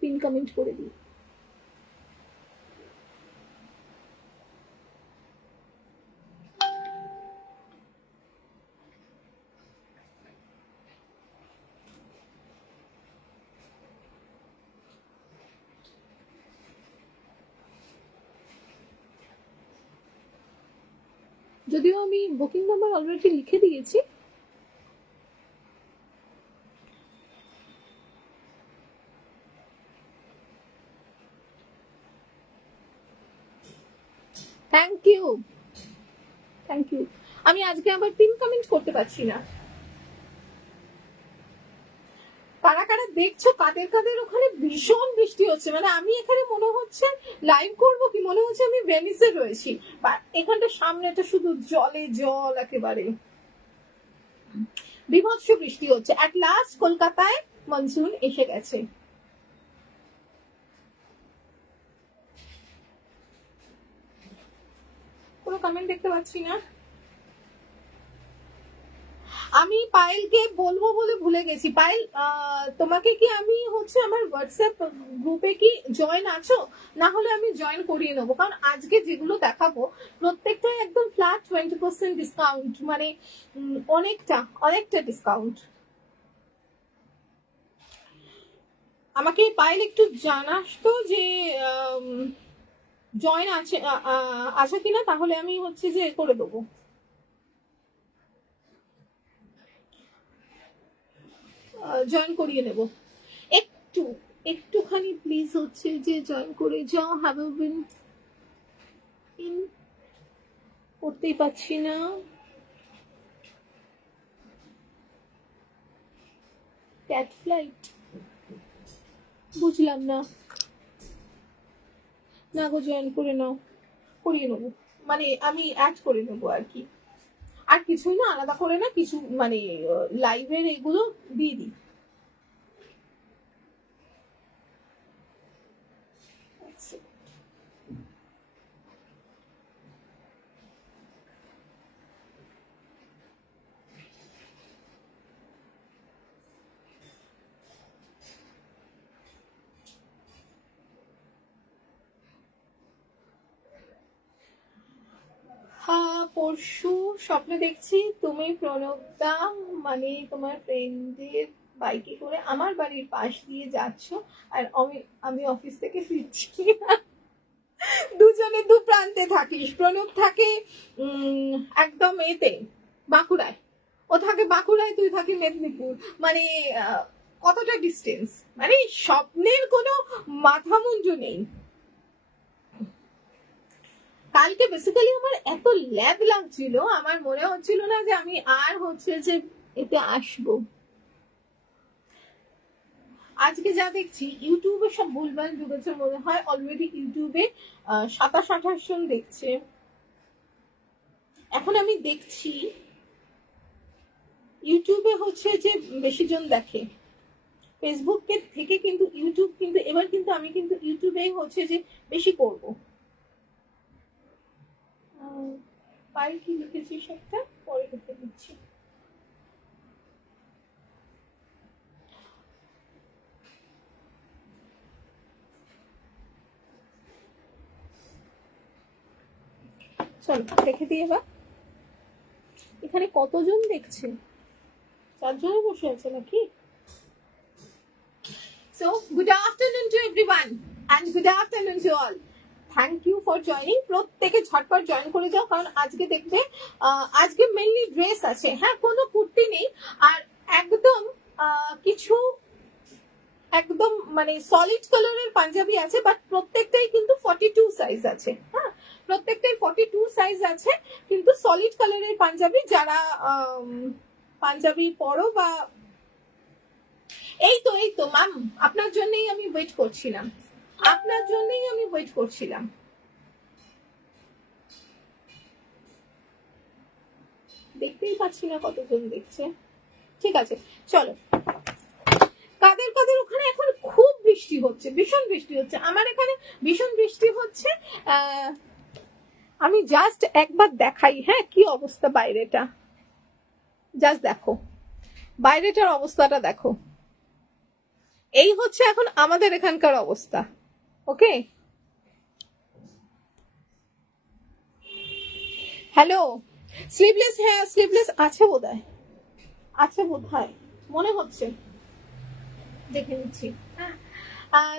Pin comment করে দিই। যদিও আমি বুকিং নাম্বার অলরেডি লিখে দিয়েছি। Thank you, thank you. আমি আজকে আবার পিন কমেন্ট করতে পারছি না। কারা কারা দেখছো, কাদের কাদের ওখানে ভীষণ বৃষ্টি হচ্ছে, মানে আমি এখানে মনে হচ্ছে লাইভ করবো কি মনে হচ্ছে আমি ভেনিসে রয়েছি, এখানটা সামনেটা শুধু জলে জল, একেবারে বিভৎস বৃষ্টি হচ্ছে। অ্যাট লাস্ট কলকাতায় মনসুন এসে গেছে। কোনো কমেন্ট দেখতে পাচ্ছি না। আমি পায়েলকে বলবো বলে ভুলে গেছি। পায়েল, তোমাকে কি আমি হচ্ছে আমার হোয়াটসঅ্যাপ গ্রুপে কি জয়েন আছো? না হলে আমি জয়েন করিয়ে নেবো, কারণ আজকে যেগুলো দেখাবো প্রত্যেকটাই একদম ফ্ল্যাট 20% ডিসকাউন্ট, মানে অনেকটা ডিসকাউন্ট। আমাকে পায়েল একটু জানাস তো যে জয়েন আছে কিনা, তাহলে আমি হচ্ছে যে করে দেবো। জয়েন করিয়ে নেব। একটুখানি প্লিজ হচ্ছে যে জয়েন করে যাও। হ্যাভ বিন ইন করতেই পাচ্ছি না। ক্যাট ফ্লাইট বুঝলাম না। না গো, জয়েন করে নাও, করিয়ে নেবো, মানে আমি অ্যাড করে নেবো আর কি। আর কিছুই না, আলাদা করে না কিছু, মানে লাইভের এগুলো দিয়ে দিই। পরশু স্বপ্নে দেখছি তুমি প্রণবদা, মানে তোমার ফ্রেন্ডের বাইকে করে আমার বাড়ির পাশ দিয়ে যাচ্ছ, আর আমি অফিস থেকে ফিরছি। দুজনে দু প্রান্তে থাকিস। প্রণব থাকে একদম এতে বাঁকুড়ায়, ও থাকে বাঁকুড়ায়, তুই থাকি মেদিনীপুর, মানে কতটা ডিস্টেন্স, মানে স্বপ্নের কোনো মাথা মুন্ডু নেই। কালকে বেসিক্যালি আমার এত ল্যাব লাগছিল, আমার মনে হচ্ছিল না যে আমি আর হচ্ছে যে এতে আসবো। আজকে যা দেখছি ইউটিউবে সব ভুলভাল ঢুকেছে মনে হয়। অলরেডি ইউটিউবে 27-28 জন দেখছে। এখন আমি দেখছি ইউটিউবে হচ্ছে যে বেশি জন দেখে ফেসবুকের থেকে, কিন্তু ইউটিউব কিন্তু এবার কিন্তু আমি কিন্তু ইউটিউবে হচ্ছে যে বেশি করবো। পায়েল কি লিখেছিস একটা, পরে লিখে দিচ্ছি। চলো দেখে দিয়ে এবার এখানে কতজন দেখছে, 4 জনে বসে আছে নাকি? So good afternoon to everyone and good afternoon to all. Thank you for joining. প্রত্যেকে ঝটপট জয়েন করে যাও, কারণ আজকে দেখবে আজকে মেনলি ড্রেস আছে, হ্যাঁ কোনো কুর্তি নেই, আর একদম কিছু একদম মানে সলিড কালারের পাঞ্জাবি আছে, বাট প্রত্যেকটাই কিন্তু 42 সাইজ আছে। হ্যাঁ, প্রত্যেকটাই 42 সাইজ আছে, কিন্তু সলিড কালারের পাঞ্জাবি। যারা পাঞ্জাবি পরো বা এই তো ম্যাম, আপনার জন্যই আমি ওয়েট করছিলাম, দেখতেই পাচ্ছি না কতজন দেখছে। ঠিক আছে, চলো। কাদের কাদের ওখানে এখন খুব বৃষ্টি হচ্ছে, ভীষণ বৃষ্টি হচ্ছে, আমার এখানে ভীষণ বৃষ্টি হচ্ছে। আমি জাস্ট একবার দেখাই, হ্যাঁ কি অবস্থা বাইরেটা, জাস্ট দেখো বাইরেটার অবস্থাটা দেখো। এই হচ্ছে এখন আমাদের এখানকার অবস্থা। ওকে, হ্যালো, স্লিভলেস, হ্যাঁ স্লিভলেস আছে বোধহয়, আছে বোধহয়, মনে হচ্ছে, দেখে নিচ্ছি। হ্যাঁ,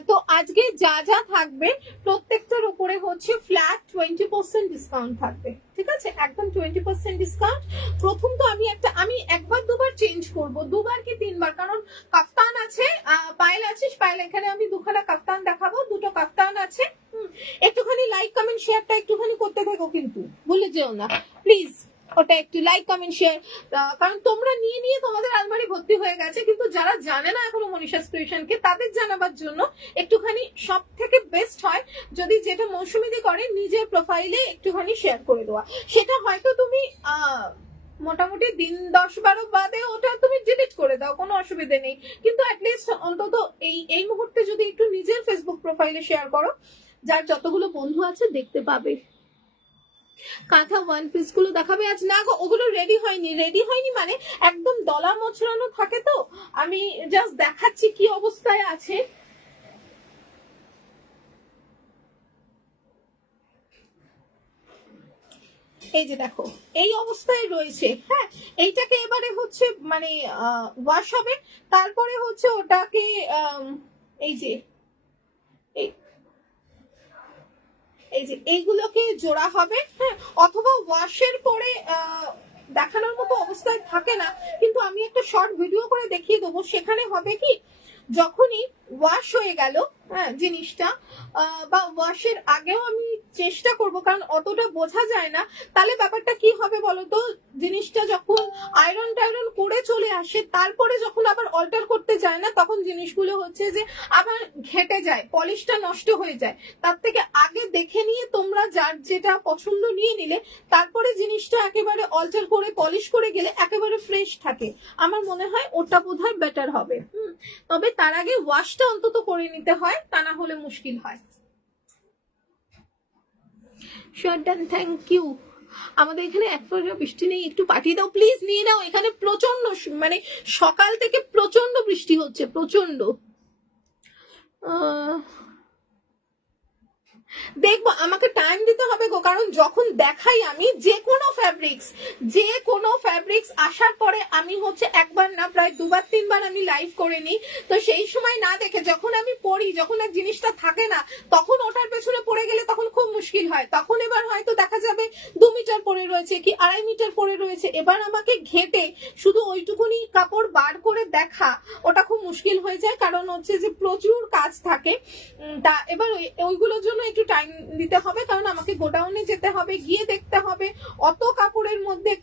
তো আজকে যা যা থাকবে প্রত্যেকটার উপরে হচ্ছে ফ্ল্যাট 20% ডিসকাউন্ট থাকবে, ঠিক আছে, একদম 20% ডিসকাউন্ট। প্রথম তো আমি একবার দুবার চেঞ্জ করব, দুবার কি তিনবার, কারণ কাফতান আছে, পায়েল আছিস, পায়েল এখানে আমি দুখানা কাফতান দেখাবো, দুটো কাফতান আছে। একটুখানি লাইক কমেন্ট শেয়ারটা একটুখানি করতে থাকো, কিন্তু ভুলে যেও না প্লিজ, ওটা একটু লাইক কমেন্ট শেয়ার, কারণ তোমরা নিয়ে নিয়ে তোমাদের আলমারি ভর্তি হয়ে গেছে, কিন্তু যারা জানে না এখনো মনীষা ক্রিয়েশনকে তাদের জানাবার জন্য একটুখানি সব থেকে বেস্ট হয় যদি যেটা মৌসুমীদি করে নিজের প্রোফাইলে একটুখানি শেয়ার করে দেওয়া, সেটা হয়তো তুমি মোটামুটি দিন 10-12 বাদে ওটা তুমি ডিলিট করে দাও, কোনো অসুবিধা নেই, কিন্তু অ্যাটলিস্ট অন্তত এই মুহূর্তে যদি একটু নিজের ফেসবুক প্রোফাইলে শেয়ার করো, যার যতগুলো বন্ধু আছে দেখতে পাবে। কাঁথা ওয়ান পিস গুলো দেখাবে আজ, না গো ওগুলো রেডি হয়নি মানে একদম দলা মোচড়ানো থাকে, তো আমি জাস্ট দেখাচ্ছি কি অবস্থায় আছে। এই যে দেখো এই অবস্থায় রয়েছে। হ্যাঁ, এইটাকে এবারে হচ্ছে মানে ওয়াশ হবে, তারপরে হচ্ছে ওটাকে এই যে এইগুলোকে জোড়া হবে। হ্যাঁ, অথবা ওয়াশের পরে দেখানোর মতো অবস্থায় থাকে না, কিন্তু আমি একটা শর্ট ভিডিও করে দেখিয়ে দেবো, সেখানে হবে কি যখনই ওয়াশ হয়ে গেল হ্যাঁ জিনিসটা, বা ওয়াশের আগেও আমি চেষ্টা করব, কারণ অতটা বোঝা যায় না, তাহলে ব্যাপারটা কি হবে বলতো, জিনিসটা যখন আয়রন টায়রন করে চলে আসে তারপরে যখন আবার অল্টার করতে যায় না, তখন জিনিসগুলো হচ্ছে যে আবার ঘেটে যায়, পলিশটা নষ্ট হয়ে যায়। তার থেকে আগে দেখে নিয়ে তোমরা যার যেটা পছন্দ নিয়ে নিলে, তারপরে জিনিসটা একেবারে অল্টার করে পলিশ করে গেলে একেবারে ফ্রেশ থাকে, আমার মনে হয় ওটা বোধহয় বেটার হবে। তবে তার আগে ওয়াশটা অন্তত করে নিতে হয়, তা না হলে মুশকিল হয়। Thank you. আমাদের এখানে এক ফোঁটা বৃষ্টি নেই, একটু পাঠিয়ে দাও প্লিজ, নিয়ে নাও, এখানে প্রচন্ড মানে সকাল থেকে প্রচন্ড বৃষ্টি হচ্ছে, প্রচন্ড। দেখবো, আমাকে টাইম দিতে হবে গো, কারণ যখন দেখাই আমি যে কোনো ফ্যাব্রিক্স আসার পরে আমি হচ্ছে একবার না প্রায় 2-3 বার আমি লাইভ করে নিই, তো সেই সময় না দেখে যখন আমি পড়ি, যখন এক জিনিসটা থাকে না, তখন ওটার পেছনে পড়ে গেলে তখন খুব মুশকিল হয়, তখন এবার হয়তো দেখা যাবে 2 মিটার পরে রয়েছে কি 2.5 মিটার পরে রয়েছে, এবার আমাকে ঘেটে শুধু ওইটুকুনি কাপড় বার করে দেখা ওটা খুব মুশকিল হয়ে যায়, কারণ হচ্ছে যে প্রচুর কাজ থাকে, তা এবার ওইগুলোর জন্য একটু টাইম দিতে হবে, কারণ আমাকে গোডাউনে যেতে হবে, গিয়ে দেখতে হবে অত কাপড়ের মধ্যে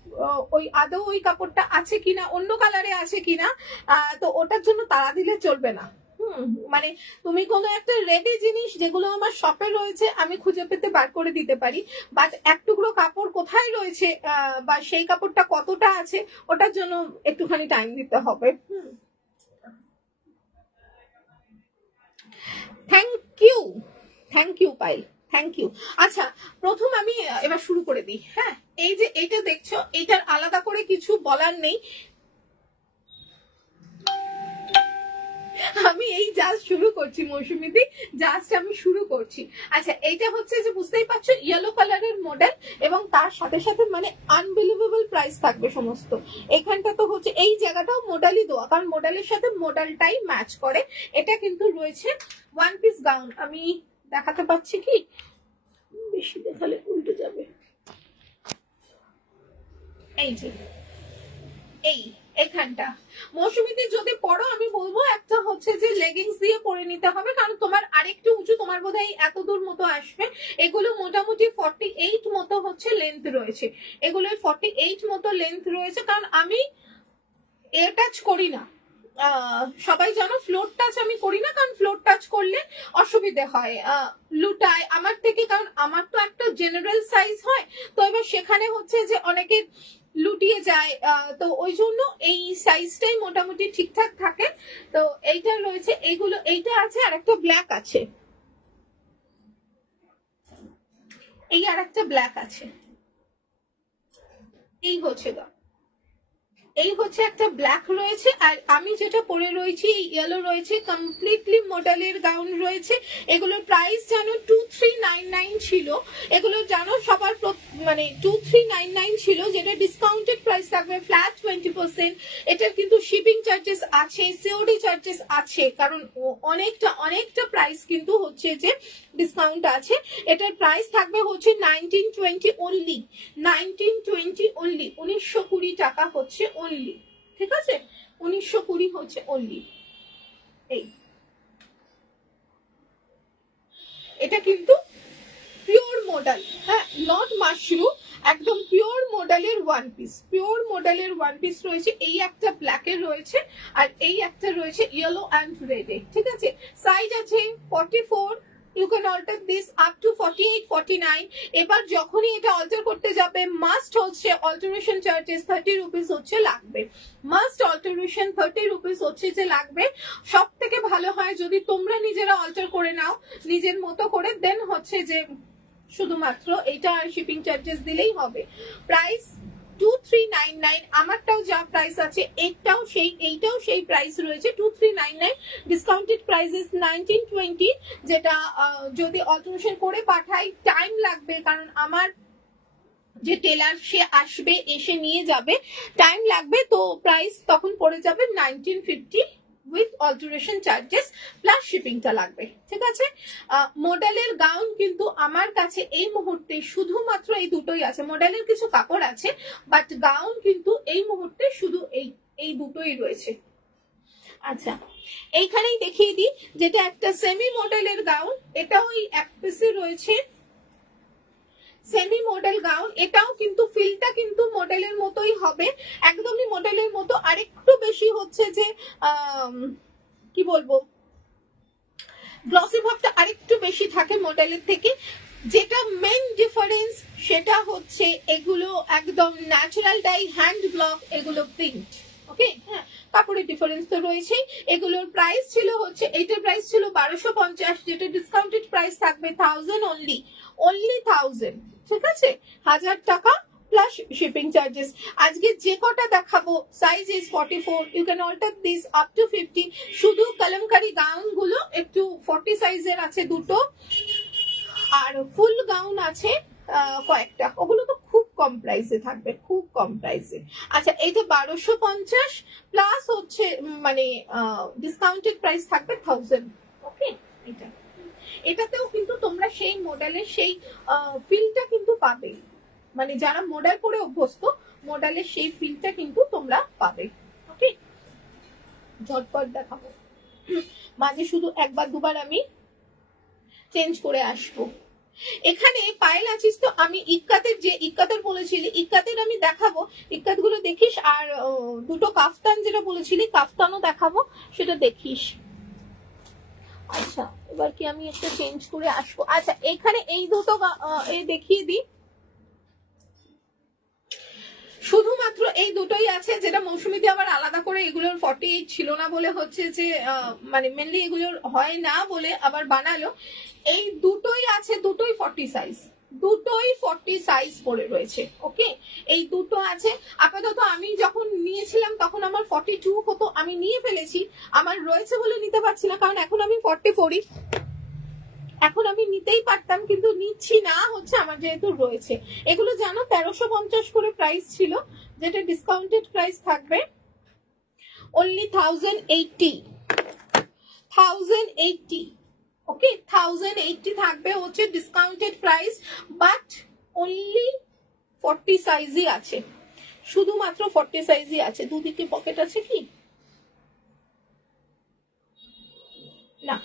ওই আদৌ ওই কাপড়টা আছে কিনা, অন্য কালারে আছে কিনা, তো ওটার জন্য তাড়া দিলে চলবে না। মানে তুমি কোনো একটা রেডি জিনিস যেগুলো আমার শপে রয়েছে আমি খুঁজে পেতে বার করে দিতে পারি, বাট এক টুকরো কাপড় কোথায় রয়েছে বা সেই কাপড়টা কতটা আছে, ওটার জন্য একটুখানি টাইম দিতে হবে। Thank you Payel, thank you. আচ্ছা, প্রথম আমি এবার শুরু করে দিই। হ্যাঁ, এই যে এইটা দেখছো, এইটার আলাদা করে কিছু বলার নেই, আমি এই জাস্ট শুরু করছি মৌসুমীদি, জাস্ট আমি শুরু করছি। আচ্ছা, এইটা হচ্ছে যে বুঝতেই পারছো ইয়েলো কালারের মডেল, এবং তার সাথে সাথে মানে আনবিলিভেবল প্রাইস থাকবে সমস্ত। এখানটা তো হচ্ছে এই জায়গাটাও মডেলই দেওয়া, কারণ মডেলের সাথে মডেলটাই ম্যাচ করে। এটা কিন্তু রয়েছে ওয়ান পিস গাউন, আমি দেখাতে পাচ্ছি কি, বেশি দেখালে উল্টে যাবে, এই যে এখানটা মৌসুমীতে যদি পড়ো, আমি বলবো একটা হচ্ছে যে লেগিংস দিয়ে পরে নিতে হবে, কারণ তোমার আরেকটু উঁচু, তোমার বোধহয় এত দূর মতো আসবে। এগুলো মোটামুটি 48 মতো হচ্ছে লেন্থ রয়েছে, এগুলো 48 মতো লেন্থ রয়েছে, কারণ আমি এয়ার টাচ করি না, সবাই জানো ফ্লোর টাচ আমি করি না, কারণ ফ্লোর টাচ করলে অসুবিধে হয়, লুটায় আমার থেকে, কারণ আমার তো একটা জেনারেল সাইজ হয়, তো এবার সেখানে হচ্ছে যে অনেকে লুটিয়ে যায়, তো ওই জন্য এই সাইজটাই মোটামুটি ঠিকঠাক থাকে। তো এইটা রয়েছে, এইগুলো এইটা আছে, আর একটা ব্ল্যাক আছে, এই আর একটা ব্ল্যাক আছে, এই হচ্ছে এই হচ্ছে একটা ব্ল্যাক রয়েছে, আর আমি যেটা পরে রয়েছি ইয়েলো রয়েছে, কমপ্লিটলি মডেলের গাউন রয়েছে। এগুলোর প্রাইস জানো 2399 ছিল, এগুলো জানো সবার মানে 2399 ছিল, যেটা ডিসকাউন্টেড প্রাইস থাকবে ফ্ল্যাট 20%। এটার কিন্তু শিপিং চার্জেস আছে, সিওডি চার্জেস আছে, কারণ অনেকটা প্রাইস কিন্তু হচ্ছে যে ডিসকাউন্ট আছে। এটার প্রাইস থাকবে হচ্ছে 1920 অনলি, 1920 অনলি, 1920 টাকা হচ্ছে অনলি, ঠিক আছে? 1920 হচ্ছে অনলি। এই এটা কিন্তু পিওর মডেল, হ্যাঁ, নট মাশরুম, একদম পিওর মডেলের ওয়ান পিস, পিওর মডেলের ওয়ান পিস রয়েছে। এই একটা ব্ল্যাকের রয়েছে, আর এই একটা রয়েছে ইয়েলো অ্যান্ড রেডে, ঠিক আছে? সাইজ আছে 44, you can alter this up to 48, 49। এবার যখনই এটা অল্টার করতে যাবে মাস্ট হচ্ছে অল্টারেশন চার্জেস 30 রুপিস হচ্ছে লাগবে, মাস্ট অল্টারেশন 30 রুপিস হচ্ছে যে লাগবে। সব থেকে ভালো হয় যদি তোমরা নিজেরা অল্টার করে নাও নিজের মতো করে, দেন হচ্ছে যে শুধুমাত্র এটা আর শিপিং চার্জেস দিলেই হবে। প্রাইস 2399, আমারটাও যা প্রাইস আছে এইটাও সেই প্রাইস রয়েছে 2399। ডিসকাউন্টেড প্রাইস ইজ 1920, যেটা যদি অল্টারেশন করে পাঠাই টাইম লাগবে, কারণ আমার যে টেলার সে আসবে এসে নিয়ে যাবে, টাইম লাগবে, তো প্রাইস তখন পড়ে যাবে 1950 উইথ অল্টারেশন চার্জেস প্লাস শিপিংটা লাগবে, ঠিক আছে? মডেলের গাউন কিন্তু আমার কাছে এই মুহূর্তে শুধুমাত্র এই দুটোই আছে, মডেলের কিছু কাপড় আছে, বাট গাউন কিন্তু এই মুহূর্তে শুধু এই দুটোই রয়েছে। আচ্ছা, এইখানেই দেখিয়ে দিই, যেটা একটা সেমি মডেলের গাউন, এটাও ওই এক পিসে রয়েছে, সেমি মডেল গাউন। এটাও কিন্তু ফিলটা কিন্তু মডেলের মতোই হবে, একদমই মডেলের মতো, আরেকটু বেশি হচ্ছে যে কি বলবো, গ্লসি ভাবটা আরেকটু বেশি থাকে মডেলের থেকে। যেটা মেইন ডিফারেন্স সেটা হচ্ছে এগুলো একদম ন্যাচারাল ডাই, হ্যান্ড ব্লক, এগুলো প্রিন্ট, ওকে? হ্যাঁ, কাপড়ের ডিফারেন্স তো রয়েছেই। এগুলোর প্রাইস ছিল হচ্ছে, এইটার প্রাইস ছিল 1250, যেটা ডিসকাউন্টেড প্রাইস থাকবে 1000 অনলি, অনলি 1000, ঠিক আছে? 1000 টাকা প্লাস শিপিং চার্জেস। আজকে যে কটা দেখাবো size is 44, you can alter this up to 50। শুধু কলমকারি গাউন গুলো একটু 40 সাইজের আছে দুটো, আর ফুল গাউন আছে কয়েকটা, ওগুলো তো খুব কম প্রাইসে থাকবে, খুব কম প্রাইসে। আচ্ছা, এইটা 1250 প্লাস হচ্ছে মানে ডিসকাউন্টেড প্রাইস থাকবে 1000, ওকে? এটাতেও কিন্তু তোমরা সেই মডেলের সেই ফিলটা কিন্তু পাবে, মানে যারা মডেল পরে অভ্যস্ত মডেলের সেই ফিলটা কিন্তু তোমরা পাবে, ওকে? ঝটপট দেখাবো, মাঝে শুধু একবার দুবার আমি চেঞ্জ করে আসবো। এখানে পায়েল আছিস তো, আমি ইক্কাতের বলেছিলি, ইক্কাতের আমি দেখাবো, ইক্কাত গুলো দেখিস, আর দুটো কাফতান যেটা বলেছিলি কাফতানও দেখাবো, সেটা দেখিস। আচ্ছা, এবার কি আমি একটা চেঞ্জ করে আসবো। আচ্ছা, এখানে এই দুটো দেখিয়ে দিই, শুধুমাত্র এই দুটোই আছে, যেটা মৌসুমীতে আবার আলাদা করে এগুলোর 48 ছিল না বলে হচ্ছে যে মানে মেনলি এগুলোর হয় না বলে আবার বানালো। এই দুটোই আছে, দুটোই 40 সাইজ, দুটোই 40 সাইজ পড়ে রয়েছে, ওকে? এই দুটো আছে আপাতত। আমি যখন নিয়েছিলাম তখন আমার 42 হতো, আমি নিয়ে ফেলেছি, আমার রয়েছে বলে নিতে পারছি না, কারণ এখন আমি 40 পড়ি, এখন আমি নিতেই পারতাম কিন্তু নিচ্ছি না, হচ্ছে আমার যেহেতু রয়েছে। এগুলো জানো 1350 করে প্রাইস ছিল, যেটা ডিসকাউন্টেড প্রাইস থাকবে অনলি 1080, 1080, ওকে? 1080 থাকবে হচ্ছে ডিসকাউন্টেড প্রাইস, বাট অনলি 40 সাইজই আছে, শুধুমাত্র 40 সাইজই আছে। দুদিকে পকেট আছে কি না,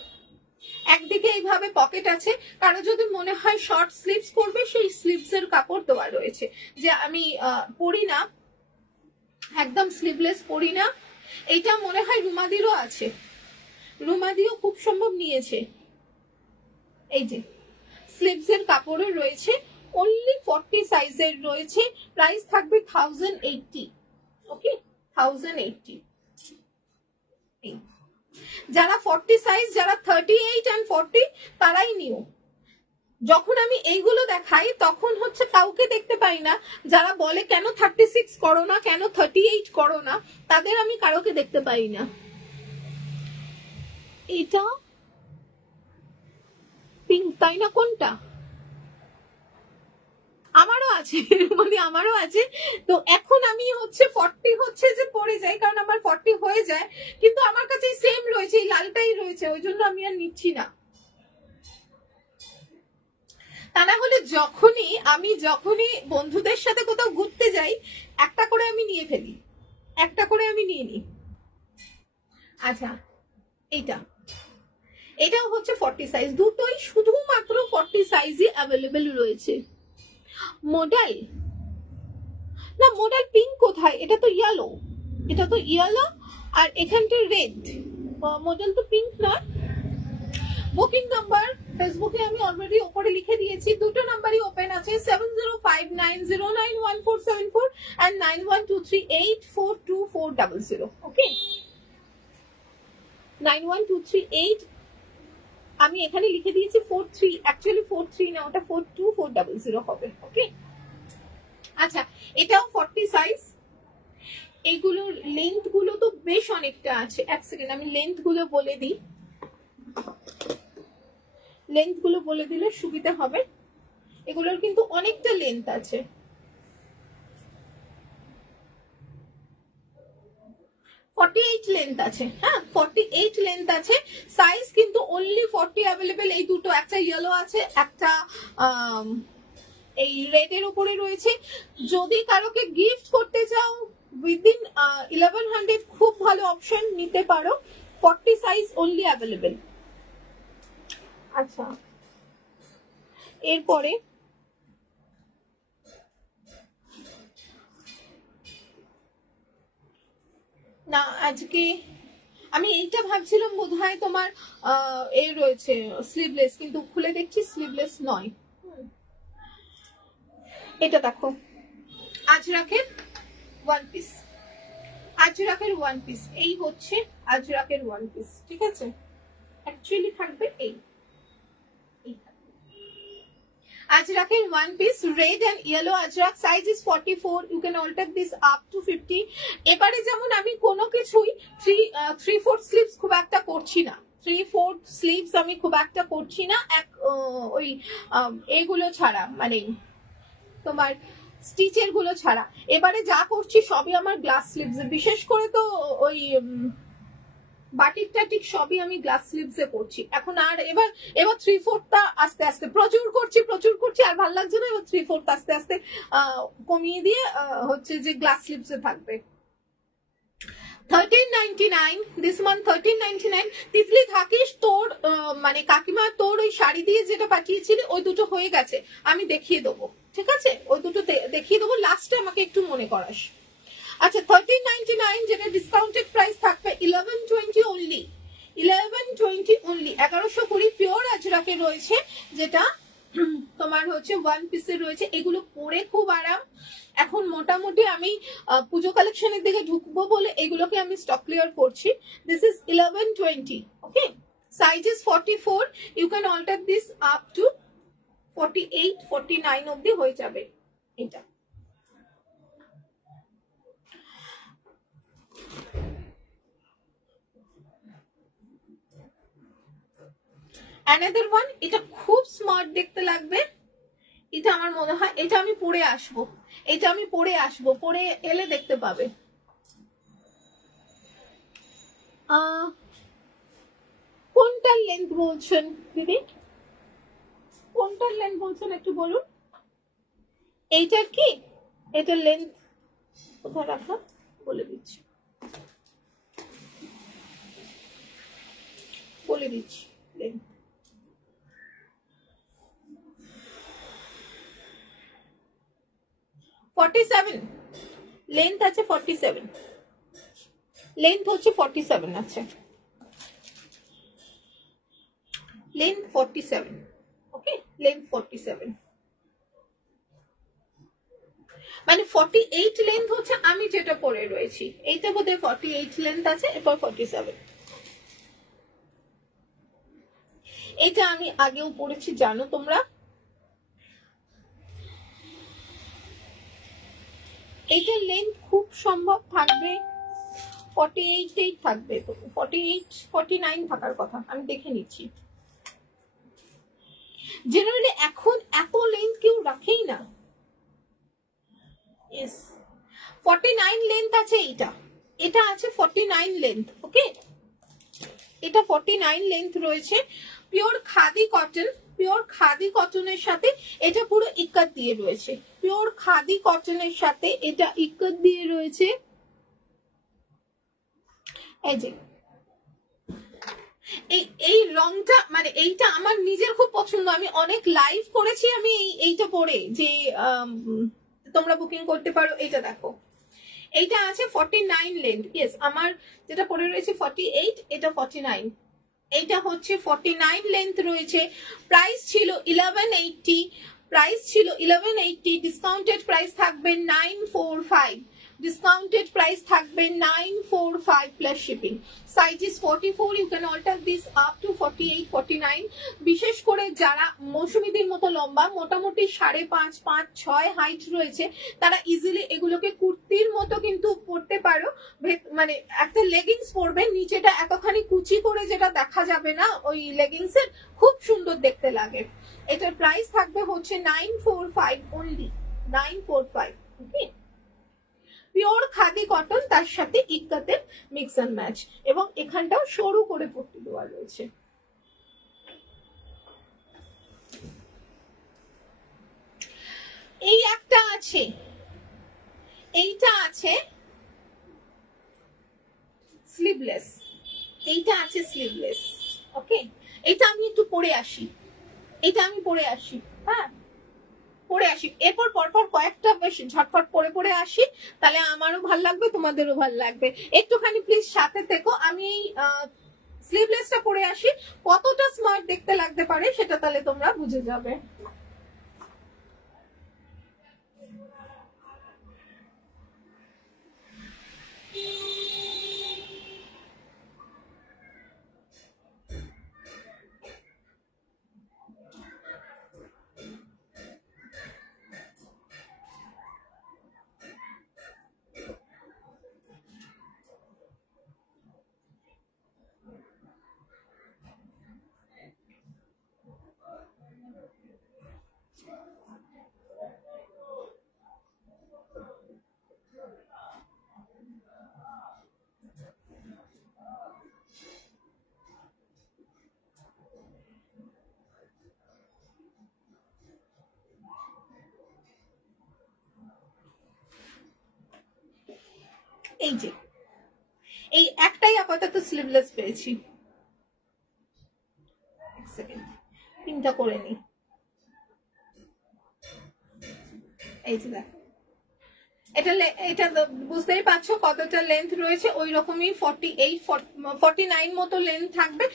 একদিকে এইভাবে পকেট আছে, কারো যদি মনে হয় শর্ট স্লিভস করবে সেই স্লিভস এর কাপড় দেওয়া রয়েছে, যে আমি পরি না, একদম স্লিভলেস পরি না, এইটা মনে হয় রুমাদিরও আছে, রুমাদিও খুব সম্ভব নিয়েছে। এই যে স্লিভস এর কাপড়ের রয়েছে, অনলি 40 সাইজের রয়েছে, প্রাইস থাকবে 1080, ওকে? 1080। যারা 40 সাইজ, যারা 38 and 40 তারাই নিও, যখন আমি এইগুলো দেখাই তখন হচ্ছে কাউকে দেখতে পাই না, যারা বলে কেন 36 করো না, কেন 38 করো না, তাদের আমি কারোকে দেখতে পাই না। এটা পিঙ্ক তাই না? কোনটা? আমারও আছে, মানে আমারও আছে। তো এখন আমি হচ্ছে 40 হচ্ছে যে পড়ে যাই, কারণ আমার 40 হয়ে যায়, কিন্তু আমার কাছে সেম রয়েছে, এই লালটাই রয়েছে, ওই জন্য আমি আর নিচ্ছি না। তা না হলে যখনই বন্ধুদের সাথে কোথাও ঘুরতে যাই, একটা করে আমি নিয়ে ফেলি, একটা করে আমি নিয়ে নিই। আচ্ছা, এটাও হচ্ছে 40 সাইজ, দুটোই শুধুমাত্র 40 সাইজই অ্যাভেলেবেল রয়েছে। মডেল না, মডেল পিঙ্ক কোথায়? এটা তো ইয়েলো, এটা তো ইয়েলো, আর এখানটা রেড। মডেল তো পিঙ্ক নয়। বুকিং নাম্বার ফেসবুকে আমি অলরেডি উপরে লিখে দিয়েছি, দুটো নাম্বারই ওপেন আছে, 7059091474 and 9123842400। ওকে, 912384, আমি এখানে লিখে দিয়েছি 43, অ্যাকচুয়ালি 43 না, ওটা 42400 হবে। ওকে, আচ্ছা, এটাও 40 সাইজ। এইগুলোর লেন্থ গুলো তো বেশ অনেকটা আছে। এক সেকেন্ড, আমি লেন্থ গুলো বলে দিই, লেন্থ গুলো বলে দিলে সুবিধা হবে। এগুলোর কিন্তু অনেকটা লেন্থ আছে। লেন্থ আছে, হ্যাঁ 48 লেন্থ আছে। সাইজ কিন্তু অনলি 40 অ্যাভেলেবেল। এই দুটো, একটা ইয়েলো আছে, একটা এই রেড এর উপরে রয়েছে। যদি কারোকে গিফট করতে চাও উইদিন 1100, খুব ভালো অপশন, নিতে পারো। 40 সাইজ অনলি অ্যাভেলেবেল। আচ্ছা, এরপরে না, আজকে আমি এইটা ভাবছিলাম বোধহয় তোমার এ রয়েছে স্লিভলেস, কিন্তু খুলে দেখছি স্লিভলেস নয়। এটা দেখো, আজরাকের ওয়ান পিস, আজরাকের ওয়ান পিস, এই হচ্ছে আজরাকের ওয়ান পিস, ঠিক আছে? অ্যাকচুয়ালি থাকবে এই Ajrak in one piece, red and yellow Ajrak, size is 44. You can alter this up to 50. এবারে যেমন আমি কোনো কিছুই 3/4 স্লিভস খুব একটা করছি না, 3/4 স্লিভস আমি খুব একটা করছি না, ওই এগুলো ছাড়া, মানে তোমার স্টিচের গুলো ছাড়া। এবারে যা করছি সবই আমার গ্লাস স্লিভস, বিশেষ করে তো ওই বাটিক টাটিক সবই আমি গ্লাস স্লিভসে করছি এখন। আর এবার 3/4টা আস্তে আস্তে প্রচুর করছি, আর ভালো লাগছে না, এবার 3/4 আস্তে আস্তে কমিয়ে দিয়ে হচ্ছে যে গ্লাস স্লিভসে থাকবে। 1399, দিস মান্থ 1399। তিতলি থাকিস, তোর মানে কাকিমা তোর ওই শাড়ি দিয়ে যেটা পাঠিয়েছিলি ওই দুটো হয়ে গেছে, আমি দেখিয়ে দেবো, ঠিক আছে? ওই দুটো দেখিয়ে দেবো, লাস্টে আমাকে একটু মনে করাস। আচ্ছা, 1399 যেটা ডিসকাউন্টেড প্রাইস থাকবে 1120 অনলি, 1120 অনলি। 1120 পিওর আজরাকে রয়েছে, যেটা তোমার হচ্ছে ওয়ান পিসের রয়েছে। এগুলো পরে খুব আরাম। এখন মোটামুটি আমি পুজো কালেকশনের দিকে ঢুকবো বলে এগুলোকে আমি স্টক ক্লিয়ার করছি। This is 1120। Okay, size is 44। You can alter this up to 48, 49 অব্দি হয়ে যাবে এটা। অ্যানাদার ওয়ান, এটা খুব স্মার্ট দেখতে লাগবে। এটা আমার মনে হয় এটা আমি পরে আসবো, পরে এলে দেখতে পাবে। কোনটার লেন্থ বলছেন দিদি? কোনটার লেন্থ বলছেন একটু বলুন। এইটার কি? এটার লেন্থ কোথায় রাখা বলে দিচ্ছি, লেন্থ 47, লেন্থ আছে 47, লেন্থ হচ্ছে 47 আছে, লেন্থ 47। ওকে, লেন্থ 47, মানে 48 লেন্থ হচ্ছে আমি যেটা পরে রয়েছি, এইটা বোধহয় 48 লেন্থ আছে, এরপর 47। এটা আমি আগেও পড়েছি জানো তোমরা, এইটার লেন্থ খুব সম্ভব থাকবে 48 থাকবে, 48 49 থাকার কথা, আমি দেখে নিচ্ছি। জেনারেলি এখন এত লেন্থ কেউ রাখেই না। 49 লেন্থ আছে এইটা, এটা আছে 49 লেন্থ। ওকে, এটা 49 লেন্থ রয়েছে, pure khadi cotton. Pure khadi কটনের সাথে এটা পুরো ইক্কত দিয়ে রয়েছে, পিওর খাদি কটনের সাথে এটা ইক্কত দিয়ে রয়েছে। এই যে এই রংটা মানে এইটা আমার নিজের খুব পছন্দ, আমি অনেক লাইভ করেছি আমি এইটা পরে, যে তোমরা বুকিং করতে পারো। এইটা দেখো, এইটা আছে 49 লেন্থ। ইয়েস, আমার যেটা পরে রয়েছে 48, এটা 49, এইটা হচ্ছে 49 লেন্থ রয়েছে। প্রাইস ছিল 1180, প্রাইস ছিল 1180, ডিসকাউন্টেড প্রাইস থাকবে 945, ডিসকাউন্টেড প্রাইস থাকবে 945 plus shipping. Size is 44, you can alter this up to 48 49। বিশেষ করে যারা মৌসুমীদের মতো লম্বা, মোটামুটি 5.5 5 6 হাইট রয়েছে, তারা ইজিলি এগুলোকে কুর্তির মতো কিন্তু পরতে পারো। মানে একটা লেগিংস পরবে, নিচেটা এতখানি কুচি করে যেটা দেখা যাবে না ওই লেগিংস এর, খুব সুন্দর দেখতে লাগে। এটার প্রাইস থাকবে হচ্ছে 945 অনলি, 945। ওকে, পিওর খাদি কটন, তার সাথে ইক্কাতের মিক্স এন্ড ম্যাচ, এবং এখানটাও সরু করে পট্টি দেওয়া রয়েছে। এই একটা আছে, এইটা আছে স্লিভলেস, এইটা আছে স্লিভলেস। ওকে, এটা আমি একটু পরে আসি, এটা আমি পরে আসি, হ্যাঁ পরে আসি, এরপর পরপর কয়েকটা বেশ ঝটফট পরে পরে আসি, তাহলে আমারও ভাল লাগবে, তোমাদেরও ভাল লাগবে। একটুখানি প্লিজ সাথে থেকো, আমি এই স্লিভলেসটা পরে আসি, কতটা স্মার্ট দেখতে লাগতে পারে সেটা তাহলে তোমরা বুঝে যাবে। এই যে এই একটাই আপাতত স্লিভলেস পেয়েছি, এক সেকেন্ড পিনটা করে নি। এই যে দেখো, এটা বুঝতেই পারছো কতটা লেন্থ রয়েছে, ওই রকমই 48 49 মতো লেন্থ থাকবে।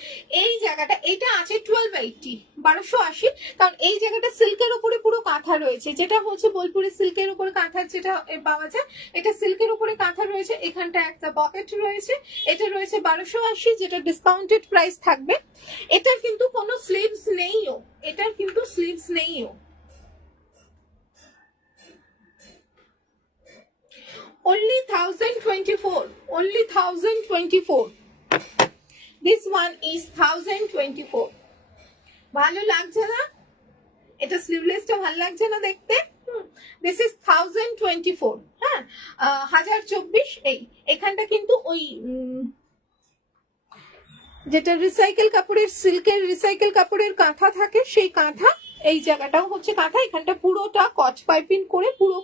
এই জায়গাটা এটা আছে 1280, 1280, কারণ এই জায়গাটা সিল্কের উপরে পুরো কাঁথা রয়েছে, যেটা হচ্ছে বোলপুরি সিল্কের উপরে কাঁথার যেটা পাওয়া যায়, এটা সিল্কের উপরে কাঁথা রয়েছে। এখানটা একটা পকেট রয়েছে, এটা রয়েছে 1280, যেটা ডিসকাউন্টেড প্রাইস থাকবে। এটার কিন্তু কোনো স্লিভস নেইও, এটার কিন্তু sleeves নেইও। Only 1024, only 1024. This one is 1024. ভালো লাগছে না? এটা স্লিভলেসটা ভালো লাগছে না দেখতে? This is 1024. হ্যাঁ, 1024। এই এখানটা কিন্তু ওই যেটা রিসাইকেল কাপড়ের, সিল্কের রিসাইকেল কাপড়ের কাঁথা থাকে, সেই কাঁথা, এই জায়গাটাও হচ্ছে কাঁথা, এখানটা পুরোটা কচ পাইপিং করে পুরো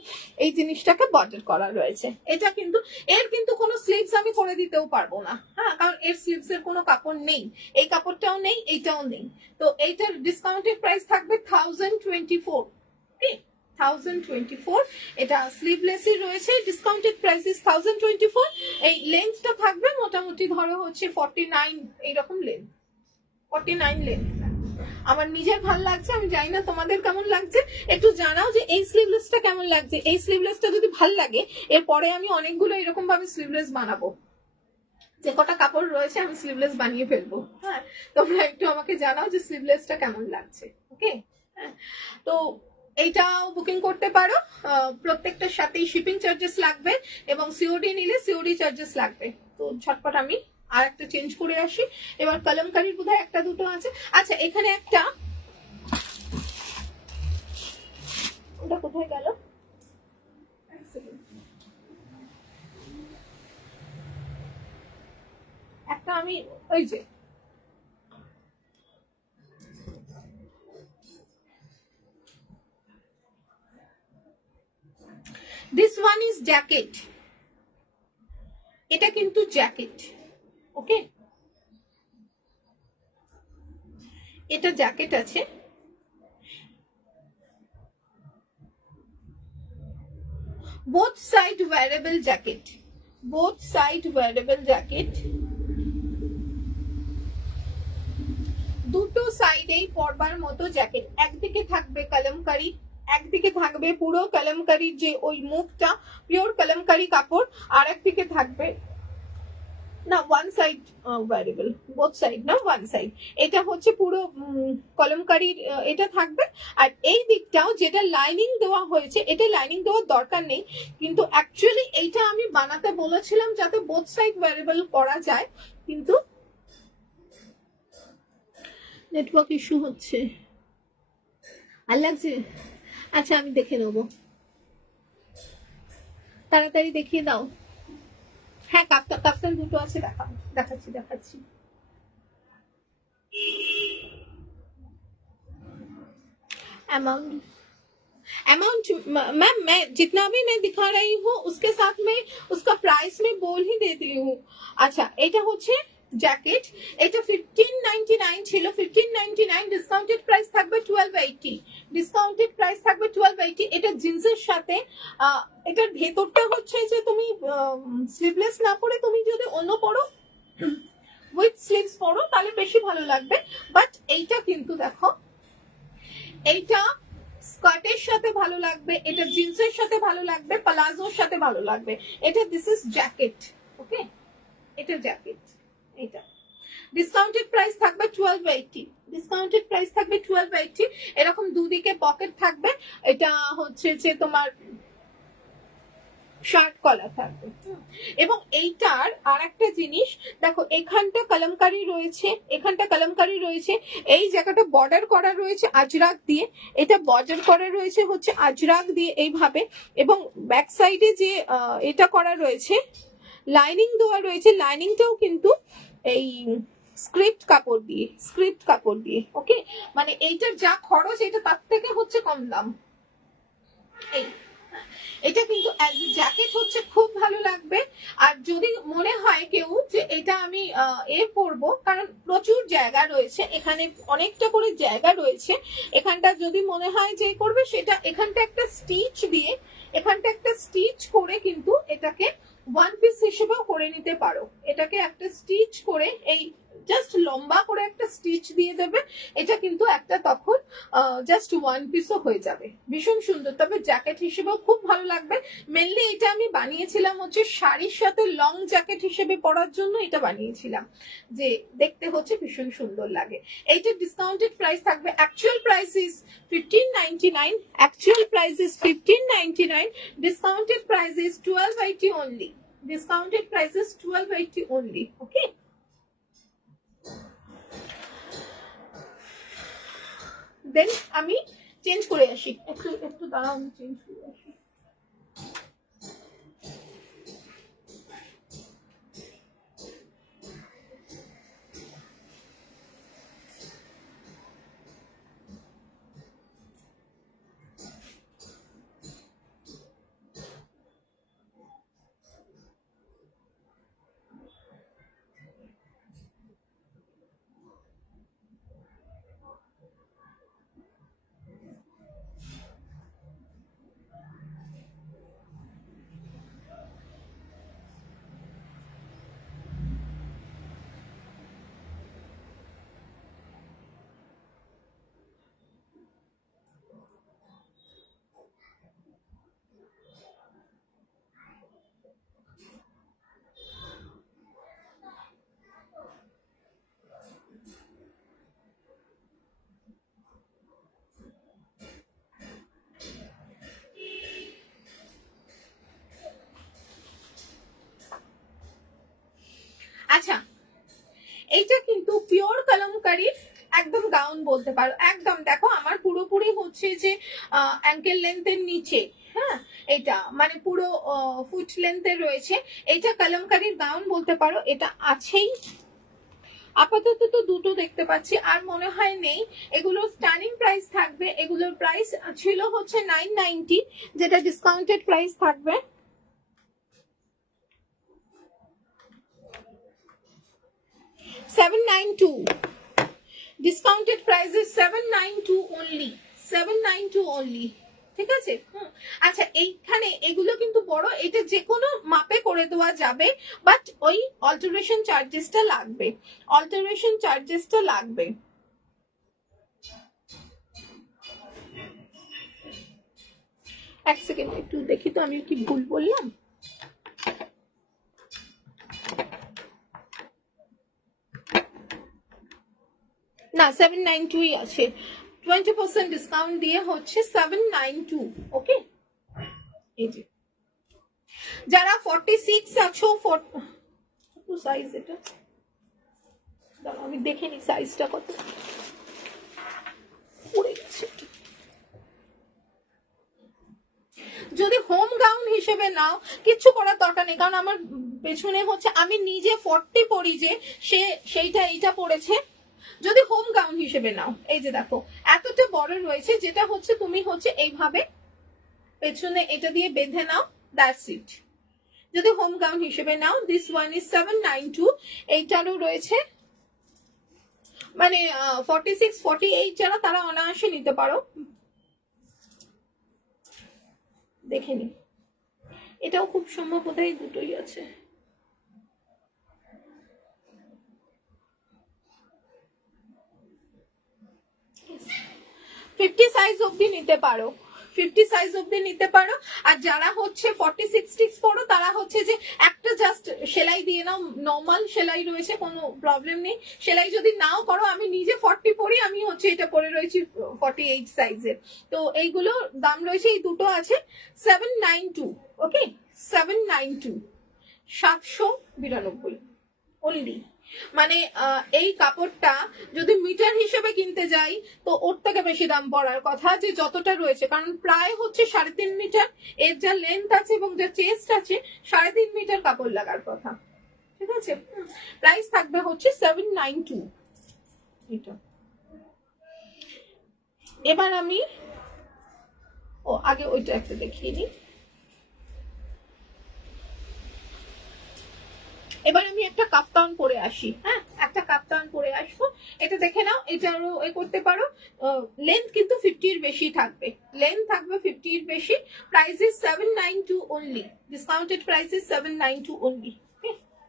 এই জিনিসটাকে বর্ডার করা রয়েছে। এটা কিন্তু এর কিন্তু কোনো স্লিভস আমি করে দিতেও পারবো না, হ্যাঁ, কারণ এর স্লিভস এর কোনো কাপড় নেই, এই কাপড়টাও নেই, এইটাও নেই। তো এইটার ডিসকাউন্টেড প্রাইস থাকবে 1024। 1024, এটা স্লিভলেসই রয়েছে, ডিসকাউন্টেড প্রাইস ইজ 1024। এই লেন্থটা থাকবে মোটামুটি ধরো হচ্ছে 49, এইরকম লেন্থ, 49 লেন্থ। আমার নিজের ভালো লাগছে, আমি জানি না তোমাদের কেমন লাগছে, একটু জানাও যে এই স্লিভলেসটা কেমন লাগছে। এই স্লিভলেসটা যদি ভালো লাগে, এরপরে আমি অনেকগুলো এরকম ভাবে স্লিভলেস বানাবো, যে কটা কাপড় রয়েছে আমি স্লিভলেস বানিয়ে ফেলবো। হ্যাঁ, তোমরা একটু আমাকে জানাও যে স্লিভলেসটা কেমন লাগছে। ওকে, হ্যাঁ, তো এইটাও বুকিং করতে পারো। প্রত্যেকটার সাথেই শিপিং চার্জেস লাগবে এবং সিওডি নিলে সিওডি চার্জেস লাগবে। তো ঝটপট আমি আর একটা চেঞ্জ করে আসি। এবার কলমকারীর বোধহয় একটা দুটো আছে। আচ্ছা, এখানে একটা, ওটা কোথায় গেল, একটা আমি ওই যে দিস ওয়ান ইজ জ্যাকেট, এটা কিন্তু জ্যাকেট। ওকে, এটা জ্যাকেট আছে, both side wearable jacket, both side wearable jacket, দুটো সাইডেই পরবার মতো জ্যাকেট। একদিকে থাকবে কলমকারি, একদিকে থাকবে পুরো কলমকারির যে ওই মুখটা পিওর কলমকারি কাপড়, আর একদিকে থাকবে না one side wearable, both side না ওয়ান সাইড। এটা হচ্ছে পুরো কলমকারির এটা থাকবে। আর এই দিকটাও যেটা লাইনিং দেওয়া হয়েছে, এটা লাইনিং দেওয়ার দরকার নেই, কিন্তু অ্যাকচুয়ালি এইটা আমি বানাতে বলেছিলাম যাতে বোথ সাইড ওয়ারেবল করা যায়, কিন্তু নেটওয়ার্ক ইস্যু হচ্ছে। আর লাগছে, আচ্ছা আমি দেখে নেবো, তাড়াতাড়ি দেখিয়ে দাও। হ্যাঁ, কাপ্তান দুটো আছে, দেখাচ্ছি। अमाउंट मैम, मैं जितना भी मैं दिखा रही हूँ उसके साथ में उसका प्राइस में बोल ही देती हूँ। अच्छा, এটা হচ্ছে জ্যাকেট, এটা 1599 ছিল, 1599 ডিসকাউন্টেড প্রাইস থাকবে 1280, ডিসকাউন্টেড প্রাইস থাকবে 1280। এটা জিন্সের সাথে এটার ভেতরটা হচ্ছে যে তুমি স্লিভলেস না পরে তুমি যদি অন্য পরো উইথ স্লিভস পরো তাহলে বেশি ভালো লাগবে। বাট এইটা কিন্তু দেখো, এইটা স্কার্টের সাথে ভালো লাগবে, এটা জিন্সের সাথে ভালো লাগবে, প্লাজোর সাথে ভালো লাগবে। এটা দিস ইজ জ্যাকেট। ওকে, এটা জ্যাকেট। এটা ডিসকাউন্টেড প্রাইস থাকবে 1280, ডিসকাউন্টেড প্রাইস থাকবে 1280। এরকম দুদিকে পকেট থাকবে, এটা হচ্ছে যে তোমার শার্ট কলার থাকবে। এবং এইটার আর একটা জিনিস দেখো, এখানটা কলমকারি রয়েছে, এখানটা কলমকারি রয়েছে, এই জায়গাটা বর্ডার করা রয়েছে আজরাক দিয়ে, এটা বর্ডার করা রয়েছে হচ্ছে আজরাক দিয়ে এইভাবে, এবং ব্যাক সাইডে যে এটা করা রয়েছে লাইনিং দেওয়া রয়েছে, লাইনিংটাও কিন্তু এই স্ক্রিপ্ট কাপড় দিয়ে। ওকে, মানে এইটার যা খরচ এটা তার থেকে হচ্ছে কম দাম। এই এটা কিন্তু অ্যাজ এ জ্যাকেট হচ্ছে খুব ভালো লাগবে। আর যদি মনে হয় কেউ যে এটা আমি পরবো, কারণ প্রচুর জায়গা রয়েছে এখানে, অনেকটা করে জায়গা রয়েছে, এখানটা যদি মনে হয় যে করবে, সেটা এখানটা একটা স্টিচ দিয়ে, এখানটা একটা স্টিচ করে কিন্তু এটাকে ওয়ান পিস হিসেবেও করে নিতে পারো। এটাকে একটা স্টিচ করে এই জাস্ট লম্বা করে একটা স্টিচ দিয়ে দেবে, এটা কিন্তু একটা তখন জাস্ট ওয়ান পিসও হয়ে যাবে, ভীষণ সুন্দর। তবে জ্যাকেট হিসেবেও খুব ভালো লাগবে। মেনলি এটা আমি বানিয়েছিলাম হচ্ছে শাড়ির সাথে লং জ্যাকেট হিসেবে পরার জন্য এটা বানিয়েছিলাম, যে দেখতে হচ্ছে ভীষণ সুন্দর লাগে। এইটা ডিসকাউন্টেড প্রাইস থাকবে, actual price is 1599, actual price is 1599, discounted price is 1280 only, discounted price is 1280 only. Okay, দেন আমি চেঞ্জ করে আসি, একটু দাঁড়াও, আমি চেঞ্জ করে আসি। কিন্তু পিওর কলমকারীর একদম গাউন বলতে পারো। একদম দেখো আমার পুরোপুরি হচ্ছে যে অ্যাঙ্কেল লেন্থের নিচে, হ্যাঁ এটা মানে পুরো ফুট লেন্থের রয়েছে, এটা কলমকারীর গাউন বলতে পারো। এটা আছেই, আপাতত তো দুটো দেখতে পাচ্ছি, আর মনে হয় নেই। এগুলোর স্টার্টিং প্রাইস থাকবে, এগুলোর প্রাইস ছিল হচ্ছে 990, যেটা ডিসকাউন্টেড প্রাইস থাকবে 792। Discounted price is 792 only, 792 only, ঠিক আছে। আচ্ছা এইখানে এগুলো কিন্তু বড়, এটা যে কোনো মাপে করে দেওয়া যাবে, বাট ওই অল্টারেশন চার্জেসটা লাগবে, অল্টারেশন চার্জেসটা লাগবে। এক সেকেন্ড একটু দেখি তো আমি কি ভুল বললাম। না 792 আছে, 20% ডিসকাউন্ট দিয়ে হচ্ছে 792। ওকে, এই যে যারা 46 আছো, সাইজ এটা দাঁড়াও আমি দেখে নি সাইজটা কত পড়ে গেছে। যদি হোম গাউন হিসেবে নাও কিচ্ছু করার দরকার নেই, কারণ আমার পেছনে হচ্ছে আমি নিজে 40 পরি যে সেইটা এইটা পড়েছে। যদি হোম গাউন হিসেবে নাও, এই যে দেখো এতটা বড় রয়েছে, যেটা হচ্ছে তুমি হচ্ছে এইভাবে পেছনে এটা দিয়ে বেঁধে নাও, দ্যাটস ইট। যদি হোম গাউন হিসেবে নাও, দিস ওয়ান ইজ 792। এইটারও রয়েছে মানে 46 48 যারা তারা অনায়াসে নিতে পারো। দেখে নি, এটাও খুব সম্ভব বোধহয় দুটোই আছে। 50 সাইজ অবধি নিতে পারো, 50 সাইজ অবধি নিতে পারো। আর যারা হচ্ছে 40-60 পড়ো তারা হচ্ছে যে একটা জাস্ট সেলাই দিয়ে নাও, নর্মাল সেলাই রয়েছে, কোনো প্রবলেম নেই। সেলাই যদি নাও করো, আমি নিজে 40 পড়ি, আমি হচ্ছে এটা পরে রয়েছি 48 সাইজের। তো এইগুলো দাম রয়েছে, এই দুটো আছে 792। ওকে 792, 792 অনলি। মানে এই কাপড়টা যদি মিটার হিসেবে কিনতে যাই তো ওর থেকে বেশি দাম পড়ার কথা, যে যতটা রয়েছে, কারণ প্রায় হচ্ছে 3.5 মিটার এর যা লেন্থ আছে এবং যা চেস্ট আছে, 3.5 মিটার কাপড় লাগার কথা, ঠিক আছে। প্রাইস থাকবে হচ্ছে 792 এটা। এবার আমি আগে ওইটা একটা দেখিয়ে নিই। এবার আমি একটা কাফতান পরে আসি, হ্যাঁ একটা কাফতান পরে আসবো, এটা দেখে নাও। এটারও করতে পারো, লেন্থ কিন্তু 50 এর বেশি থাকবে, লেন্থ থাকবে 50 এর বেশি। Price is 792 only, discounted price is 792 only.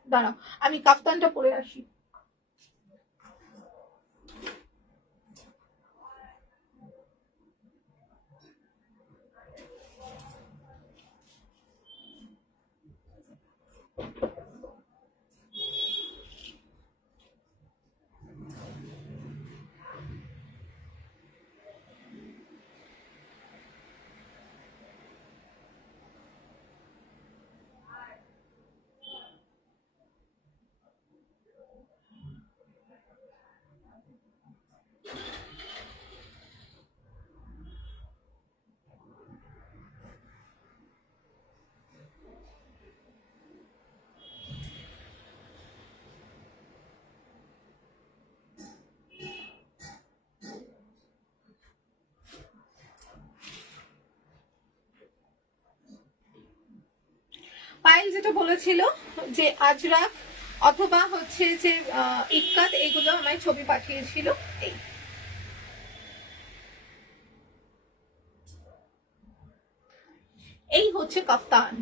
দাঁড়াও আমি কাফতানটা পরে আসি। পায়েল যেটা বলেছিল যে আজরাক অথবা হচ্ছে যে ইক্কাত, এগুলো আমায় ছবি পাঠিয়েছিল। এই হচ্ছে কাফতান,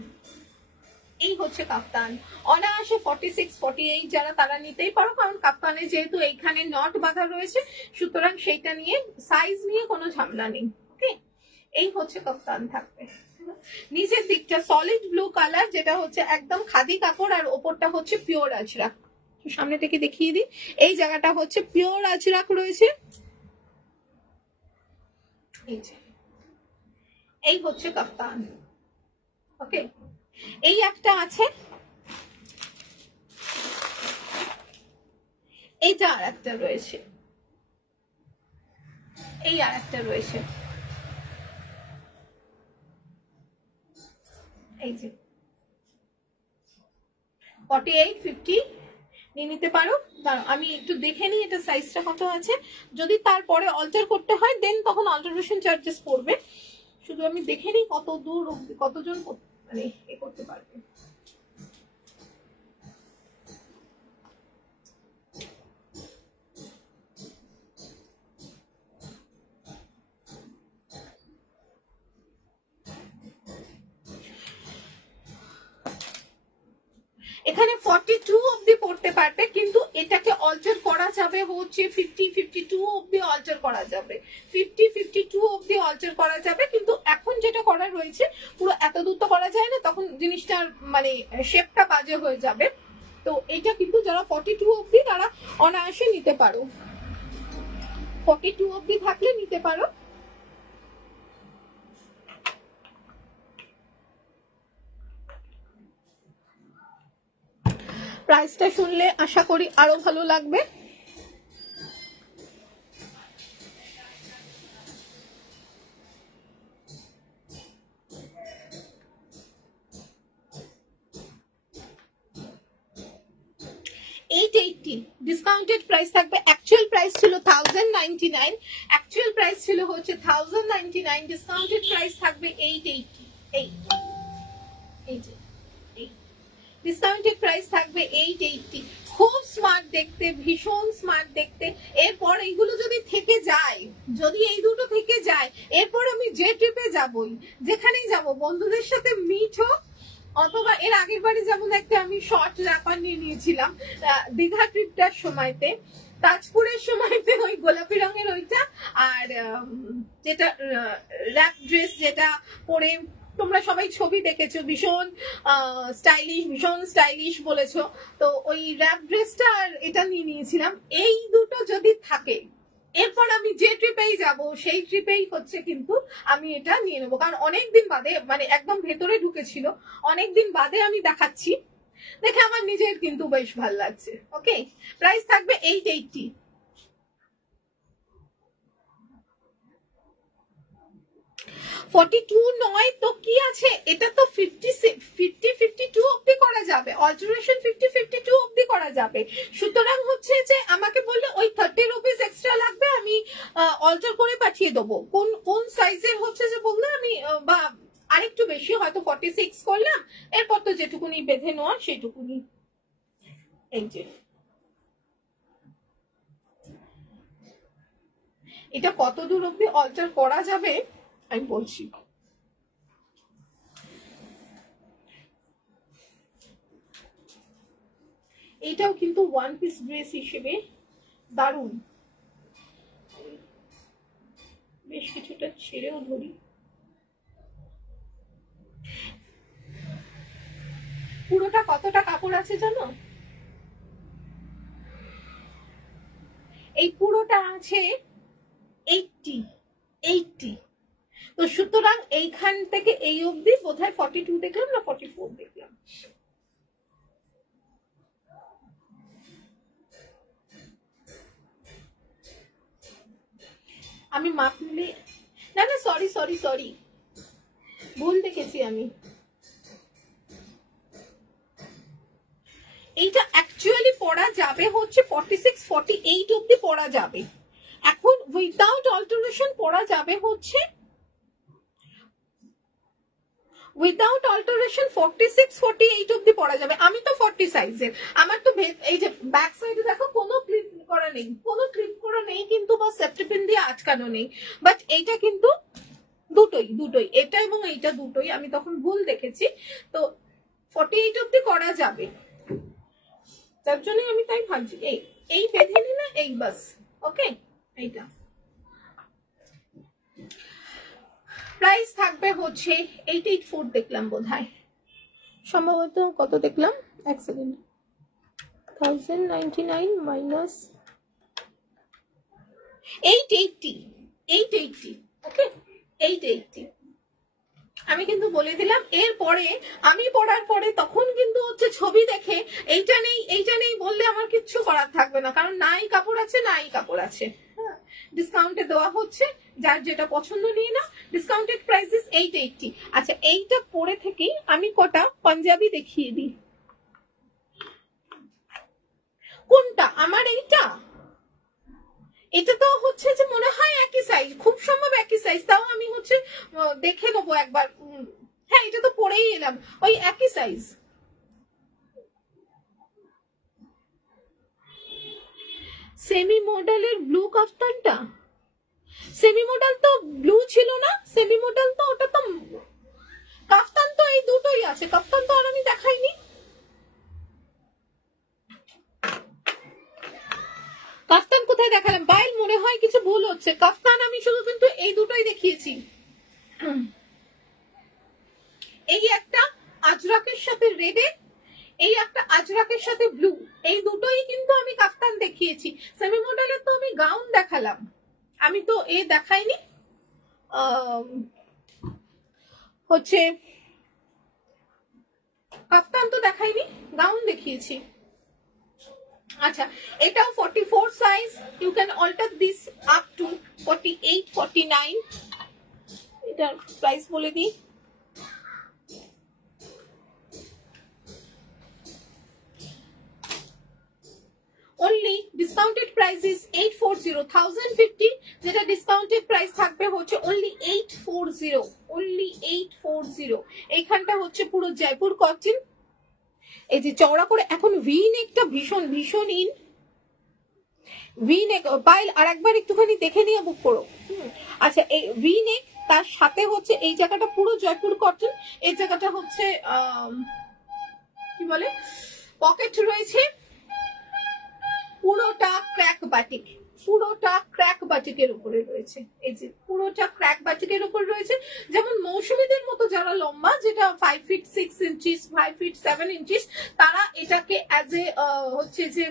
এই হচ্ছে কাফতান। অনায়াসে 46-48 যারা তারা নিতেই পারো, কারণ কাফতানে যেহেতু এইখানে নট বাঁধা রয়েছে, সুতরাং সেইটা নিয়ে সাইজ নিয়ে কোনো ঝামেলা নেই। ওকে, এই হচ্ছে কাফতান থাকবে। নিচের দিকটা সলিড ব্লু কালার, যেটা হচ্ছে একদম খাদি কাপড়, আর ওপরটা হচ্ছে পিওর আজরাক। সামনে থেকে দেখিয়ে দিই, এই জায়গাটা হচ্ছে পিওর আজরাক রয়েছে। এই হচ্ছে কাফতান। ওকে, এই একটা আছে, এইটা আর একটা রয়েছে, এই আর একটা রয়েছে, এই যে 48, 50 নিয়ে নিতে পারো। দাঁড়াও আমি একটু দেখে নিই এটা সাইজটা কত আছে, যদি তারপরে অল্টার করতে হয় দেন তখন অল্টারেশন চার্জেস পড়বে। শুধু আমি দেখে নিই কত দূর অব্দি কতজন মানে এ করতে পারবে। এখানে 42 অব্দি পড়তে পারবে, কিন্তু এটাকে অল্টার করা যাবে হচ্ছে 50, 52 অব্দি অল্টার করা যাবে, 50, 52 অব্দি অল্টার করা যাবে। কিন্তু এখন যেটা করা রয়েছে পুরো এত দূর তো করা যায় না, তখন জিনিসটার মানে শেপটা বাজে হয়ে যাবে। তো এটা কিন্তু যারা 42 অব্দি তারা অনায়াসে নিতে পারো, 42 অব্দি থাকলে নিতে পারো। প্রাইসটা শুনলে আশা করি আরো ভালো লাগবে। ডিসকাউন্টেড প্রাইস থাকবে, অ্যাকচুয়াল প্রাইস ছিল 1099, অ্যাকচুয়াল প্রাইস ছিল হচ্ছে 1099, ডিসকাউন্টেড প্রাইস থাকবে 880। এই যে ডিসকাউন্টেড প্রাইস থাকবে 880। খুব স্মার্ট দেখতে, ভীষণ স্মার্ট দেখতে। এরপর এইগুলো যদি থেকে যায়, যদি এই দুটো থেকে যায়, এরপর আমি যে ট্রিপে যাবই, যেখানেই যাব, বন্ধুদের সাথে মিট হোক অথবা এর আগের বারে যেমন একটা আমি শর্ট র্যাপার নিয়ে নিয়েছিলাম দীঘা ট্রিপটার সময়তে, তাজপুরের সময়তে ওই গোলাপি রঙের ওইটা, আর যেটা র্যাপ ড্রেস যেটা পরে তোমরা সবাই ছবি দেখেছো, ভীষণ স্টাইলিশ বলেছো, তো ওই র্যাপ ড্রেসটা আর এটা নিয়ে নিয়েছিলাম। এই দুটো যদি থাকে, এরপর আমি যে ট্রিপেই যাব সেই ট্রিপেই হচ্ছে কিন্তু আমি এটা নিয়ে নেবো, কারণ অনেকদিন বাদে, মানে একদম ভেতরে ঢুকেছিল, অনেকদিন বাদে আমি দেখাচ্ছি, দেখে আমার নিজের কিন্তু বেশ ভালো লাগছে। ওকে, প্রাইস থাকবে 880। 42 নয় তো কি আছে, এটা তো 52 অব্দি করা যাবে, অল্টারেশন 52 অব্দি করা যাবে। সুতরাং হচ্ছে যে আমাকে বললে ওই 30 রুপিস এক্সট্রা লাগবে, আমি অল্টার করে পাঠিয়ে দেবো। কোন সাইজের হচ্ছে যে বললে আমি, বা আরেকটু বেশি হয়তো 46 করলাম, এরপর তো যেটুকুনি বেঁধে নেওয়া সেটুকুনি। এই যে এটা কত দূর অব্দি অল্টার করা যাবে আমি বলছি। এটাও কিন্তু ওয়ান পিস ড্রেস হিসেবে দারুণ। বেশ কিছুটা ছেড়েও ধরি, পুরোটা কতটা কাপড় আছে জানো? এই পুরোটা আছে 80। তো সুতরাং এইখান থেকে এই অবধি বোধহয় 42 দেখলাম না 44 দেখলাম। আমি মাপ নিলে, না সরি ভুল দেখেছি আমি। এইটা অ্যাকচুয়ালি পরা যাবে হচ্ছে 46, 48 অব্দি পরা যাবে। এখন উইদাউট অল্টারেশন পরা যাবে হচ্ছে, উইদাউট অল্টারেশন 46, 48 অব্দি পরা যাবে। আমি তো 40 সাইজের, আমার তো এই যে ব্যাক সাইডে দেখো কোনো ক্লিপ করা নেই, কোনো ক্লিপ করা নেই কিন্তু, বা সেফটি পিন দিয়ে আটকানো নেই। বাট এইটা কিন্তু দুটোই এটা এবং এইটা দুটোই, আমি তখন ভুল দেখেছি। তো 48 অব্দি করা যাবে, তার জন্য আমি তাই ভাবছি এই বেঁধে নি না, এই বাস। ওকে, এইটা প্রাইস থাকবে হচ্ছে 884 দেখলাম বোধহয়, সম্ভবত কত দেখলাম, এক সেকেন্ড, 1099 মাইনাস 880। ওকে, 880। আমি কিন্তু বলে দিলাম। এরপরে আমি পড়ার পরে তখন কিন্তু হচ্ছে ছবি দেখে এইটা নেই বললে আমার কিচ্ছু করার থাকবে না, কারণ নাই কাপড় আছে নাই কাপড় আছে। ডিসকাউন্টে দেওয়া হচ্ছে, যার যেটা পছন্দ নিয়ে না। Discounted prices 880। আচ্ছা, এইটা পরে থেকেই আমি কটা পাঞ্জাবি দেখিয়ে দিই। কোনটা? আমার এইটা, এটা তো হচ্ছে যে মনে হয় একই সাইজ, খুব সম্ভব একই সাইজ। তাও আমি হচ্ছে দেখে নেবো একবার। হ্যাঁ, এটা তো পরেই এলাম, ওই একই সাইজ। সেমি মডেলের ব্লু কাফতানটা, সেমি মডেল তো ব্লু ছিল না, সেমি মডেল তো ওটা তো কাফতান তো এই দুটোই আছে, কাফতান তো আর আমি দেখাইনি। কাফতান কোথায় দেখালাম? বাইল মনে হয় কিছু ভুল হচ্ছে। কাফতান আমি শুধু কিন্তু এই দুটোই দেখিয়েছি। এই একটা আজরাকের সাথে রেডে, এই একটা আজরাকের সাথে ব্লু, এই দুটোই কিন্তু আমি কাফতান দেখিয়েছি। সেমি মডেলের তো আমি গাউন দেখালাম, আমি তো এ দেখাইনি হচ্ছে কাফতান তো দেখাইনি, গাউন দেখিয়েছি। আচ্ছা, এটাও 44 size. You can alter this up to 48, 49। এটার প্রাইস বলে দিই। only discounted price is 840, 1050, যেটা ডিসকাউন্টেড প্রাইস থাকবে হচ্ছে only 840, only 840। এইখানটা হচ্ছে পুরো জয়পুর কটন, এই যে চওড়া করে। এখন ভি নেকটা ভীষণ ভীষণ ইন, ভি নেক পাইল আর একবার একটুখানি দেখে নিয়ে বুক করো। আচ্ছা, এই ভি নেক, তার সাথে হচ্ছে এই জায়গাটা পুরো জয়পুর কটন, এই জায়গাটা হচ্ছে কি বলে পকেট রয়েছে, পুরোটা ক্র্যাক বাটিক, পুরোটা ক্র্যাক বাটিকের উপরে রয়েছে। এই যে পুরোটা ক্র্যাক বাটিকের উপর রয়েছে। যেমন মৌসুমীদের মতো যারা লম্বা, যেটা 5 ফিট 6 ইঞ্চিস, 5 ফিট 7 ইঞ্চিস, তারা এটাকে অ্যাজ এ হচ্ছে যে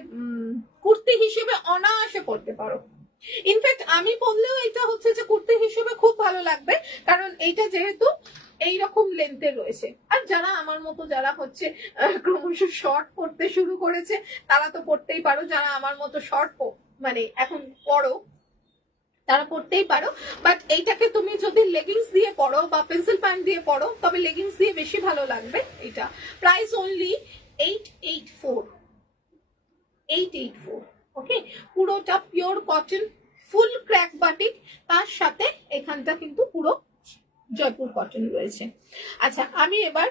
কুর্তি হিসেবে অনায়াসে পরতে পারো। ইনফ্যাক্ট আমি পরলেও এটা হচ্ছে যে কুর্তি হিসেবে খুব ভালো লাগবে, কারণ এইটা যেহেতু এইরকম লেন্থে রয়েছে। আর যারা আমার মতো যারা হচ্ছে ক্রমশ শর্ট পরতে শুরু করেছে, তারা তো পরতেই পারো। যারা আমার মতো শর্ট মানে এখন পরো, তারা পরতেই পারো। বাট এইটাকে তুমি যদি লেগিংস দিয়ে পরো বা পেন্সিল প্যান্ট দিয়ে পরো, তবে লেগিংস দিয়ে বেশি ভালো লাগবে। এটা প্রাইস অনলি 884, 884। ওকে, পুরোটা পিওর কটন, ফুল ক্র্যাক বাটিক, তার সাথে এখানটা কিন্তু পুরো জয়পুর কটন রয়েছে। আচ্ছা, আমি এবার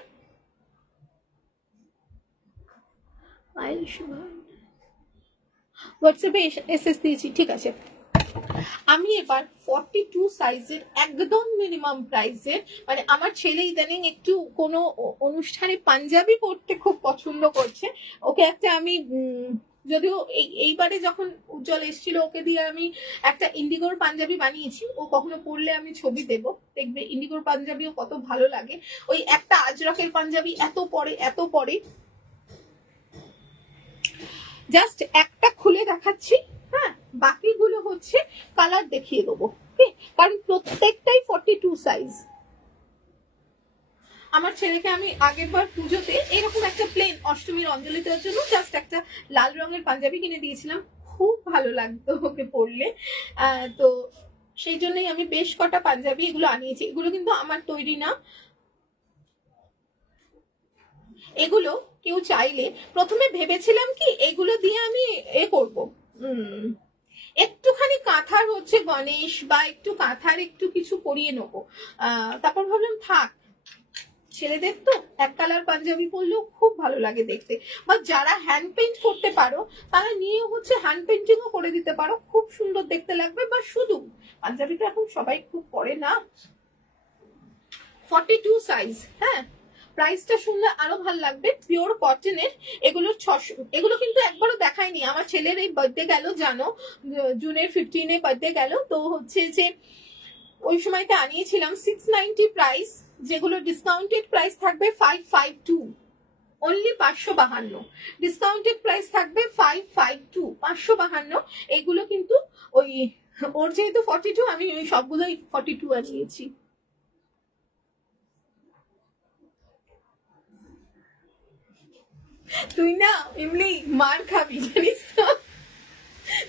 হোয়াটসঅ্যাপে এসএস দিয়েছি, ঠিক আছে। আমি এবার 42 সাইজের একদম মিনিমাম প্রাইসের, মানে আমার ছেলে ইদানিং একটু কোনো অনুষ্ঠানে পাঞ্জাবি পরতে খুব পছন্দ করছে। ওকে একটা আমি যদিও এইবারে যখন উজ্জ্বল এসেছিল, ওকে দিয়ে আমি একটা ইন্ডিগোর পাঞ্জাবি বানিয়েছি। ও কখনো পরলে আমি ছবি দেবো, দেখবে ইন্ডিগোর পাঞ্জাবিও কত ভালো লাগে। ওই একটা আজরাকের পাঞ্জাবি এত পরে জাস্ট একটা খুলে দেখাচ্ছি। হ্যাঁ, বাকিগুলো হচ্ছে কালার দেখিয়ে দেবো, কারণ প্রত্যেকটাই 42 সাইজ। আমার ছেলেকে আমি আগের বার পুজোতে এরকম একটা প্লেন অষ্টমীর অঞ্জলি দেওয়ার জন্য জাস্ট একটা লাল রঙের পাঞ্জাবি কিনে দিয়েছিলাম, খুব ভালো লাগতো ওকে পরলে। তো সেই জন্যই আমি বেশ কটা পাঞ্জাবি এগুলো আনিয়েছি। এগুলো কিন্তু আমার তৈরি না, এগুলো কেউ চাইলে, প্রথমে ভেবেছিলাম কি এগুলো দিয়ে আমি করবো একটুখানি কাঁথার হচ্ছে গণেশ বা একটু কাঁথার একটু কিছু করিয়ে নেবো। তারপর ভাবলাম থাক, ছেলেদের তো এক কালার পাঞ্জাবি পরলেও খুব ভালো লাগে দেখতে। বা যারা হ্যান্ড পেইন্ট করতে পারো, তারা নিয়ে হচ্ছে হ্যান্ড পেইন্টিংও করে দিতে পারো, খুব সুন্দর দেখতে লাগবে। বা শুধু পাঞ্জাবিটা এখন সবাই খুব পরে না। 42 সাইজ, হ্যাঁ, প্রাইসটা শুনলে আরো ভালো লাগবে। পিওর কটনের, এগুলো 600। এগুলো কিন্তু একবারও দেখাইনি। আমার ছেলের এই বার্থডে গেল, জানো, জুনের 15-এ বার্থডে গেল, তো হচ্ছে যে ওই সময়তে আনিয়েছিলাম 690 প্রাইস, যেগুলো ডিসকাউন্টেড প্রাইস থাকবে 552, অনলি 552। ডিসকাউন্টেড প্রাইস থাকবে 552, 552। এগুলো কিন্তু ওই ওর যেহেতু 42, আমি ওই সবগুলোই 42 আনিয়েছি। তুই না এমনি মার খাবি জানিস তো,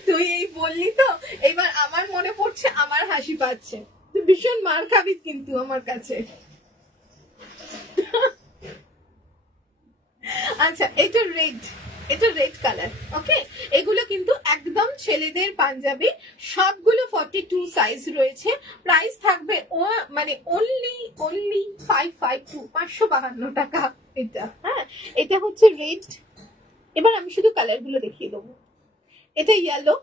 তুই এই বললি তো এবার আমার মনে পড়ছে, আমার হাসি পাচ্ছে, তুই ভীষণ মার খাবি কিন্তু আমার কাছে। আচ্ছা এটা রেড, এটা রেড কালার, ওকে। এগুলো কিন্তু একদম ছেলেদের পাঞ্জাবি, সবগুলো 42 সাইজ রয়েছে। প্রাইস থাকবে মানে অনলি 552, 552 টাকা এটা। হ্যাঁ এটা হচ্ছে রেড। এবার আমি শুধু কালার গুলো দেখিয়ে দেবো। এটা ইয়েলো,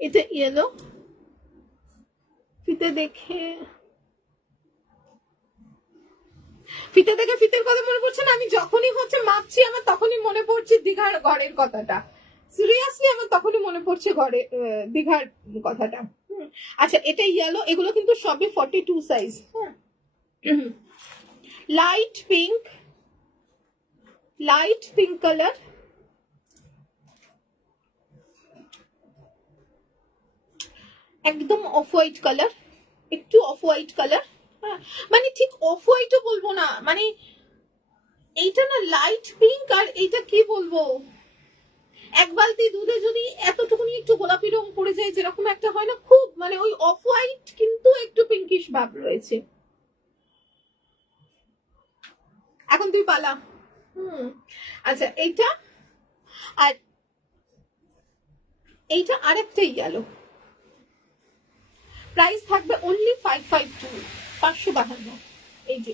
এটা ইয়েলো, ফিতে দেখে ফিতের কথা মনে পড়ছে না, আমি যখনই হচ্ছে মাপছি আমার তখনই মনে পড়ছে দীঘার ঘরের কথাটা, সিরিয়াসলি আমার তখনই মনে পড়ছে ঘরে দীঘার কথাটা। আচ্ছা এটা ইয়েলো, এগুলো কিন্তু সবই 42 সাইজ। লাইট পিঙ্ক কালার, একদম অফ হোয়াইট কালার, একটু অফ হোয়াইট কালার, মানে ঠিক অফ হোয়াইটও বলবো না, মানে এইটা না লাইট পিঙ্ক, আর এইটা কি বলবো, এক বালতি দুধে যদি এতটুকুনি একটু গোলাপি রং পড়ে যায়, যেরকম একটা হয় না খুব, মানে ওই অফ হোয়াইট কিন্তু একটু পিঙ্কিশ ভাব রয়েছে। এখন তুই পালা। আচ্ছা এইটা, আর এইটা আরেকটা ইয়েলো, প্রাইস থাকবে অনলি 552, 552। এই যে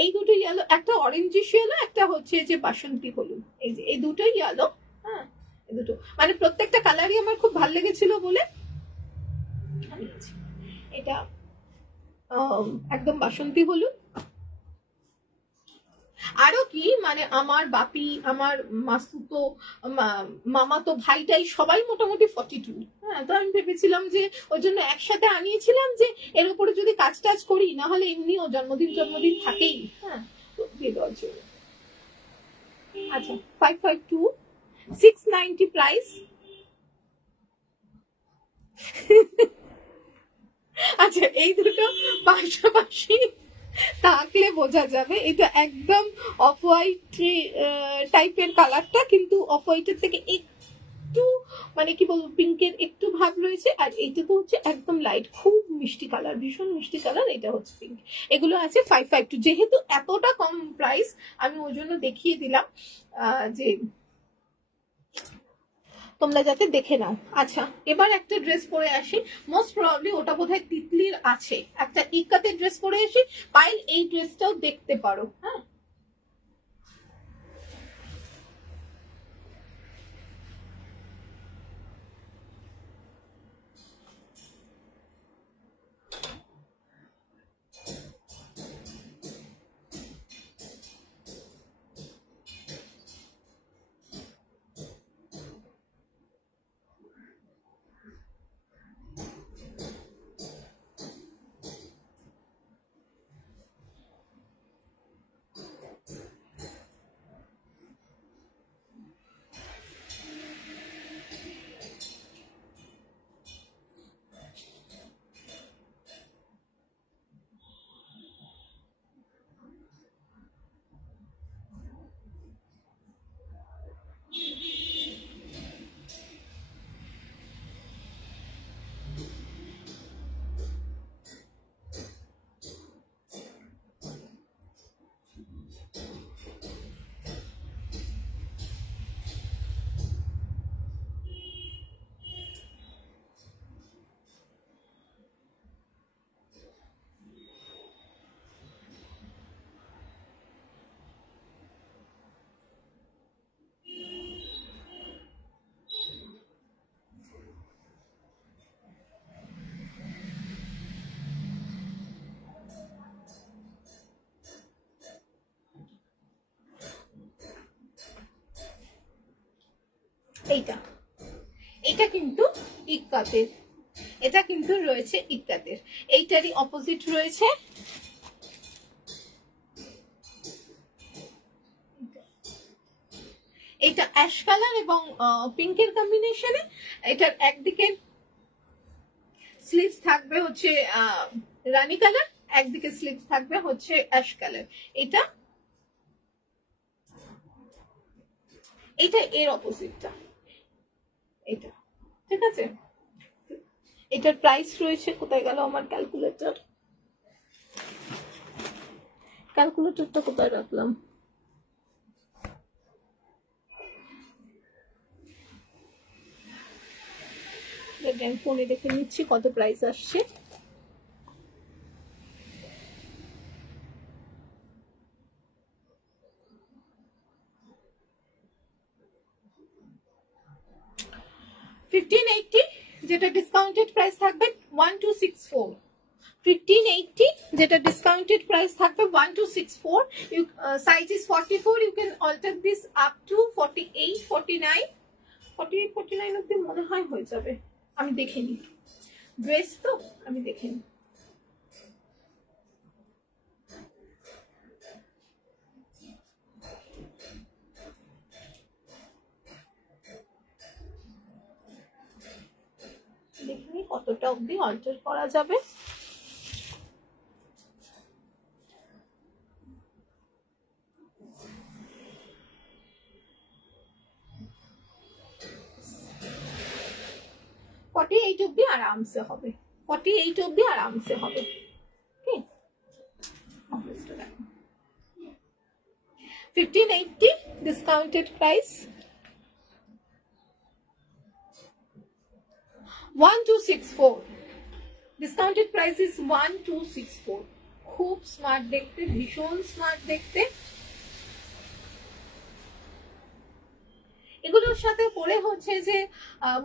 এই দুটো ইয়েলো, একটা অরেঞ্জিশ ইয়েলো, একটা হচ্ছে যে বাসন্তী হলুদ, এই যে এই দুটোই ইয়েলো। হ্যাঁ এই দুটো মানে প্রত্যেকটা কালারই আমার খুব ভালো লেগেছিল বলে এটা একদম বাসন্তী হলুদ। আরো কি মানে আমার বাপি, আমার মাসুতো, মামাতো ভাইটাই সবাই মোটামুটি 42। হ্যাঁ তো আমি ভেবেছিলাম যে ওই জন্য একসাথে আনিয়েছিলাম যে এর উপরে যদি কাজ টাজ করি, না হলে এমনিও জন্মদিন থাকেই। হ্যাঁ তো দিয়ে দেওয়ার জন্য। আচ্ছা 552, 690 প্রাইস। আচ্ছা এই দুটো পাশাপাশি তাকলে বোঝা যাবে এটা একদম অফ হোয়াইট টাইপের কালারটা, কিন্তু অফ হোয়াইটের থেকে একটু মানে কি বলবো পিঙ্কের একটু ভাব রয়েছে, আর এইটা তো হচ্ছে একদম লাইট, খুব মিষ্টি কালার, ভীষণ মিষ্টি কালার, এটা হচ্ছে পিঙ্ক। এগুলো আছে 552, যেহেতু এতটা কম প্রাইস আমি ওই জন্য দেখিয়ে দিলাম যে তোমরা যাতে দেখে নাও। আচ্ছা এবার একটা ড্রেস পরে আসি, মোস্ট প্রবাবলি ওটা বোধহয় তিতলির আছে, একটা ইক্কাতের ড্রেস পরে আসি। পাইল এই ড্রেসটাও দেখতে পারো। হ্যাঁ এইটা, এটা কিন্তু ইক্কাতের, এটা কিন্তু রয়েছে ইক্কাতের, এইটারই অপোজিট রয়েছে এটা অ্যাশ কালার এবং পিঙ্কের কম্বিনেশনে। এটার একদিকে স্লিভস থাকবে হচ্ছে রানী কালার, একদিকে স্লিভস থাকবে হচ্ছে অ্যাশ কালার। এটা এটা এর অপোজিটটা, এটা ঠিক আছে। এটার প্রাইস রয়েছে, কোথায় গেল আমার ক্যালকুলেটর, ক্যালকুলেটরটা কোথায় রাখলাম, আমি ফোনে দেখে নিচ্ছি কত প্রাইস আসছে। $1580 যেটা ডিসকাউন্টেড প্রাইস থাকবে 1264, 1580 যেটা ডিসকাউন্টেড প্রাইস থাকবে 1264। Size is 44, you can alter this up to 48, 49, 48, 49 অব্দি মনে হয় হয়ে যাবে, আমি দেখে নিই, ড্রেস তো আমি দেখে নিই। দেখে নিই কতটা অব্দি অল্টার করা যাবে। অব্দি আরামসে হবে, 48 অব্দি আরামসে হবে। 1580 discounted price, 1264, discounted price is 1264। খুব স্মার্ট দেখতে, ভীষণ স্মার্ট দেখতে। এগুলোর সাথে পরে হচ্ছে যে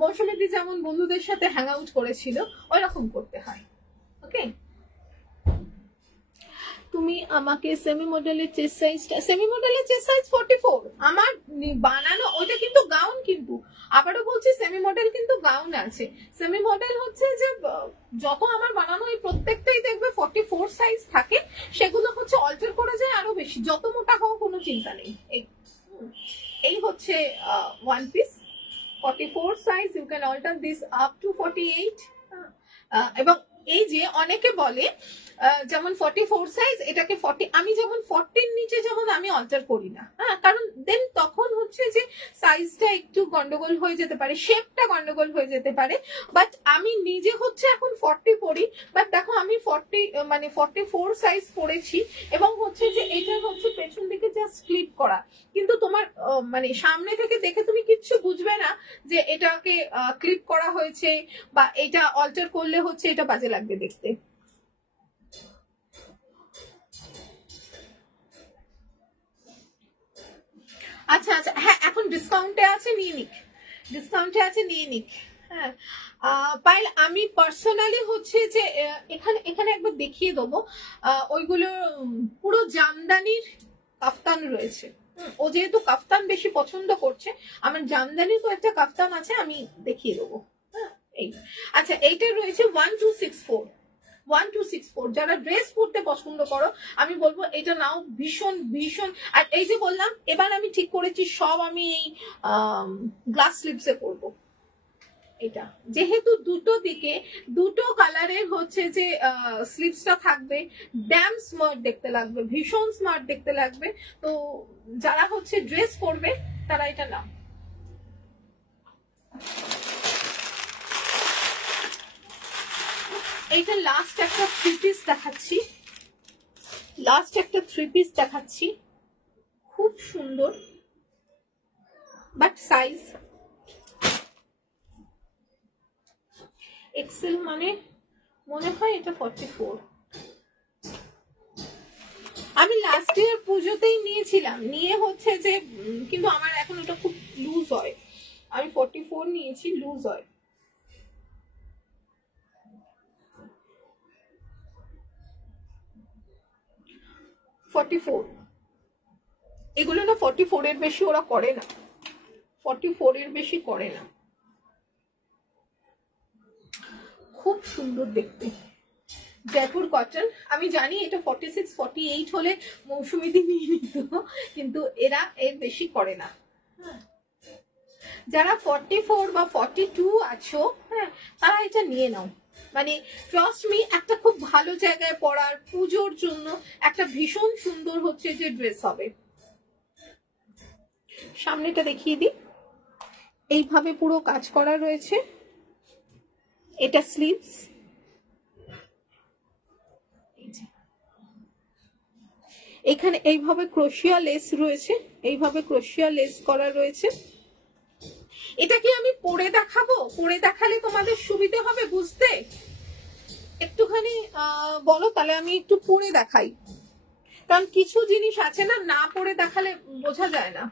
মৌসুমীদি যেমন বন্ধুদের সাথে হ্যাং আউট করেছিল ওইরকম করতে হয়। ওকে, তুমি আমাকে সেমি মডেলের চেস্ট সাইজটা, সেমি মডেলের চেস্ট সাইজ 44 আমার বানানো, ওটা কিন্তু গাউন, কিন্তু আবারও বলছি সেমি মডেল কিন্তু গাউন আছে। সেমি মডেল হচ্ছে যে যত আমার বানানো এই প্রত্যেকটাই দেখবে 44 সাইজ থাকে, সেগুলো হচ্ছে অল্টার করা যায় আরো বেশি, যত মোটা হোক কোনো চিন্তা নেই। এই হচ্ছে one piece 44 size, you can alter this up to 48। এবং এই যে অনেকে বলে যেমন 44 সাইজ এটাকে 40, আমি যেমন 40 নিচে যেমন আমি অল্টার করি না, হ্যাঁ, কারণ দেন তখন হচ্ছে যে সাইজটা একটু গন্ডগোল হয়ে যেতে পারে, শেপটা গন্ডগোল হয়ে যেতে পারে। বাট আমি নিজে হচ্ছে এখন 40 পরি, বাট দেখো আমি 40 মানে 44 সাইজ পরেছি, এবং হচ্ছে যে এটা হচ্ছে পেছন দিকে জাস্ট ক্লিপ করা, কিন্তু তোমার মানে সামনে থেকে দেখে তুমি কিচ্ছু বুঝবে না যে এটাকে ক্লিপ করা হয়েছে বা এটা অল্টার করলে হচ্ছে এটা বাজে লাগবে দেখতে। আচ্ছা আচ্ছা, হ্যাঁ এখন ডিসকাউন্টে আছে, নিয়ে নিক, ডিসকাউন্টে আছে, নিয়ে নিক। হ্যাঁ পাইল, আমি পার্সোনালি হচ্ছে যে এখানে এখানে একবার দেখিয়ে দেবো, ওইগুলো পুরো জামদানির কাফতান রয়েছে। ও যেহেতু কাফতান বেশি পছন্দ করছে, আমার জামদানির তো একটা কাফতান আছে, আমি দেখিয়ে দেবো। হ্যাঁ এই, আচ্ছা এইটা রয়েছে 1264, 1264। যারা ড্রেস পরতে পছন্দ করো আমি বলবো এটা নাও, ভীষণ ভীষণ। আর এই যে বললাম এবার আমি ঠিক করেছি সব আমি এই গ্লাস স্লিভসে পরবো। এটা যেহেতু দুটো দিকে দুটো কালারের হচ্ছে যে স্লিভসটা থাকবে, ড্যাম স্মার্ট দেখতে লাগবে, ভীষণ স্মার্ট দেখতে লাগবে। তো যারা হচ্ছে ড্রেস পরবে তারা এটা নাও। এইটা লাস্ট একটা 3 পিস দেখাচ্ছি, লাস্ট একটা 3 পিস দেখাচ্ছি, খুব সুন্দর, বাট সাইজ এক্সেল, মানে মনে হয় এটা 44। আমি লাস্ট ইয়ার পুজোতেই নিয়েছিলাম, নিয়ে হচ্ছে যে কিন্তু আমার এখন ওটা খুব লুজ হয়, আমি 44 নিয়েছি, লুজ হয়। এগুলো না 44 এর বেশি ওরা করে না, 44 এর বেশি করে না। খুব সুন্দর দেখতে, জয়পুর কটন। আমি জানি এটা 46 48 হলে মৌসুমীদি নিয়ে নিত, কিন্তু এরা এর বেশি করে না। যারা 44 বা 42 আছো, হ্যাঁ তারা এটা নিয়ে নাও, মানে ট্রাস্ট মি একটা খুব ভালো জায়গায় পড়ার, পুজোর জন্য একটা ভীষণ সুন্দর হচ্ছে যে ড্রেস হবে। সামনেটা দেখিয়ে দিই, এইভাবে পুরো কাজ করা রয়েছে। এটা স্লিভস, এখানে এইভাবে ক্রোশিয়া লেস রয়েছে, এইভাবে ক্রোশিয়া লেস করা রয়েছে। এটা কি আমি পরে দেখাবো? পরে দেখালে তোমাদের সুবিধা হবে বুঝতে, একটুখানি বলো, তাহলে আমি একটু পরে দেখাই, কারণ কিছু জিনিস আছে না, না পরে দেখালে বোঝা যায় না।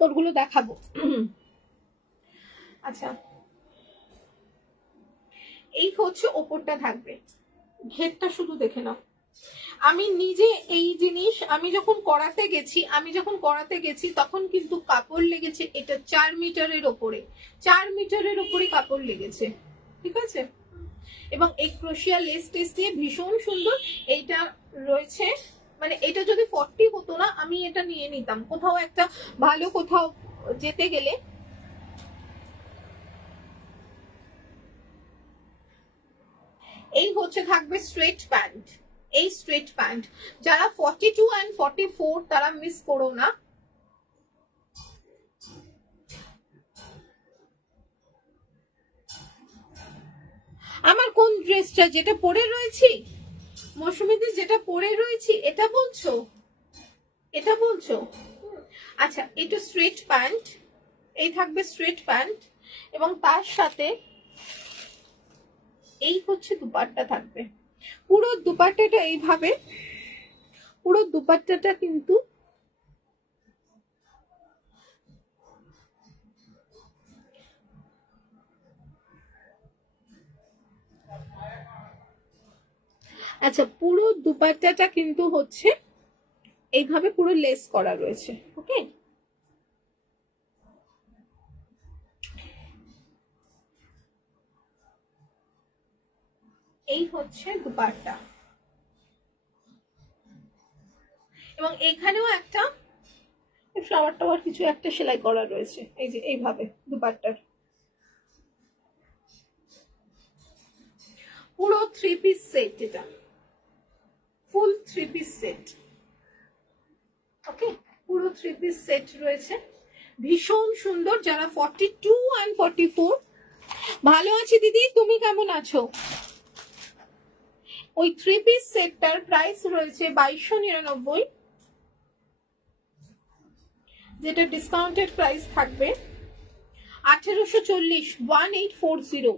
তোরগুলো দেখাবো। আচ্ছা, এই হচ্ছে ওপরটা থাকবে, ঘেরটা শুধু দেখে নাও। আমি নিজে এই জিনিস আমি যখন করাতে গেছি তখন কিন্তু কাপড় লেগেছে এটা 4 মিটারের ওপরে, 4 মিটারের ওপরে কাপড় লেগেছে, ঠিক আছে। এবং এই ক্রোশিয়া লেস টেস দিয়ে ভীষণ সুন্দর এইটা রয়েছে। মানে এটা যদি 40 হতো না, আমি এটা নিয়ে নিতাম কোথাও একটা ভালো কোথাও যেতে গেলে। এই হচ্ছে থাকবে স্ট্রেট প্যান্ট, এই স্ট্রেট প্যান্ট যারা 42 and 44 তারা মিস করো না। আমার কোন ড্রেসটা যেটা পরে রয়েছি, মৌসুমীদি যেটা পরে রয়েছি, এটা বলছো? এটা বলছো? আচ্ছা, এটা স্ট্রেট প্যান্ট, এই থাকবে স্ট্রেট প্যান্ট, এবং তার সাথে এই হচ্ছে দুপাট্টা থাকবে। পুরো দুপাট্টাটা এইভাবে, পুরো দুপাট্টাটা কিন্তু আচ্ছা, পুরো দুপাট্টাটা কিন্তু হচ্ছে এইভাবে পুরো লেস করা রয়েছে, ওকে। এই হচ্ছে দুপাট্টা, এবং এখানেও একটা ফ্লাওয়ার টাওয়ার কিছু একটা সেলাই করা রয়েছে, এই যে এইভাবে দুপাট্টার। পুরো 3 পিস সেট, এটা ফুল 3 পিস সেট, ওকে। পুরো 3 পিস সেট রয়েছে, ভীষণ সুন্দর। যারা 42 and 44, ভালো আছি দিদি, তুমি কেমন আছো? ওই 3 পিস সেটটার প্রাইস রয়েছে 2299, যেটা ডিসকাউন্টেড প্রাইস থাকবে 1840, 1840,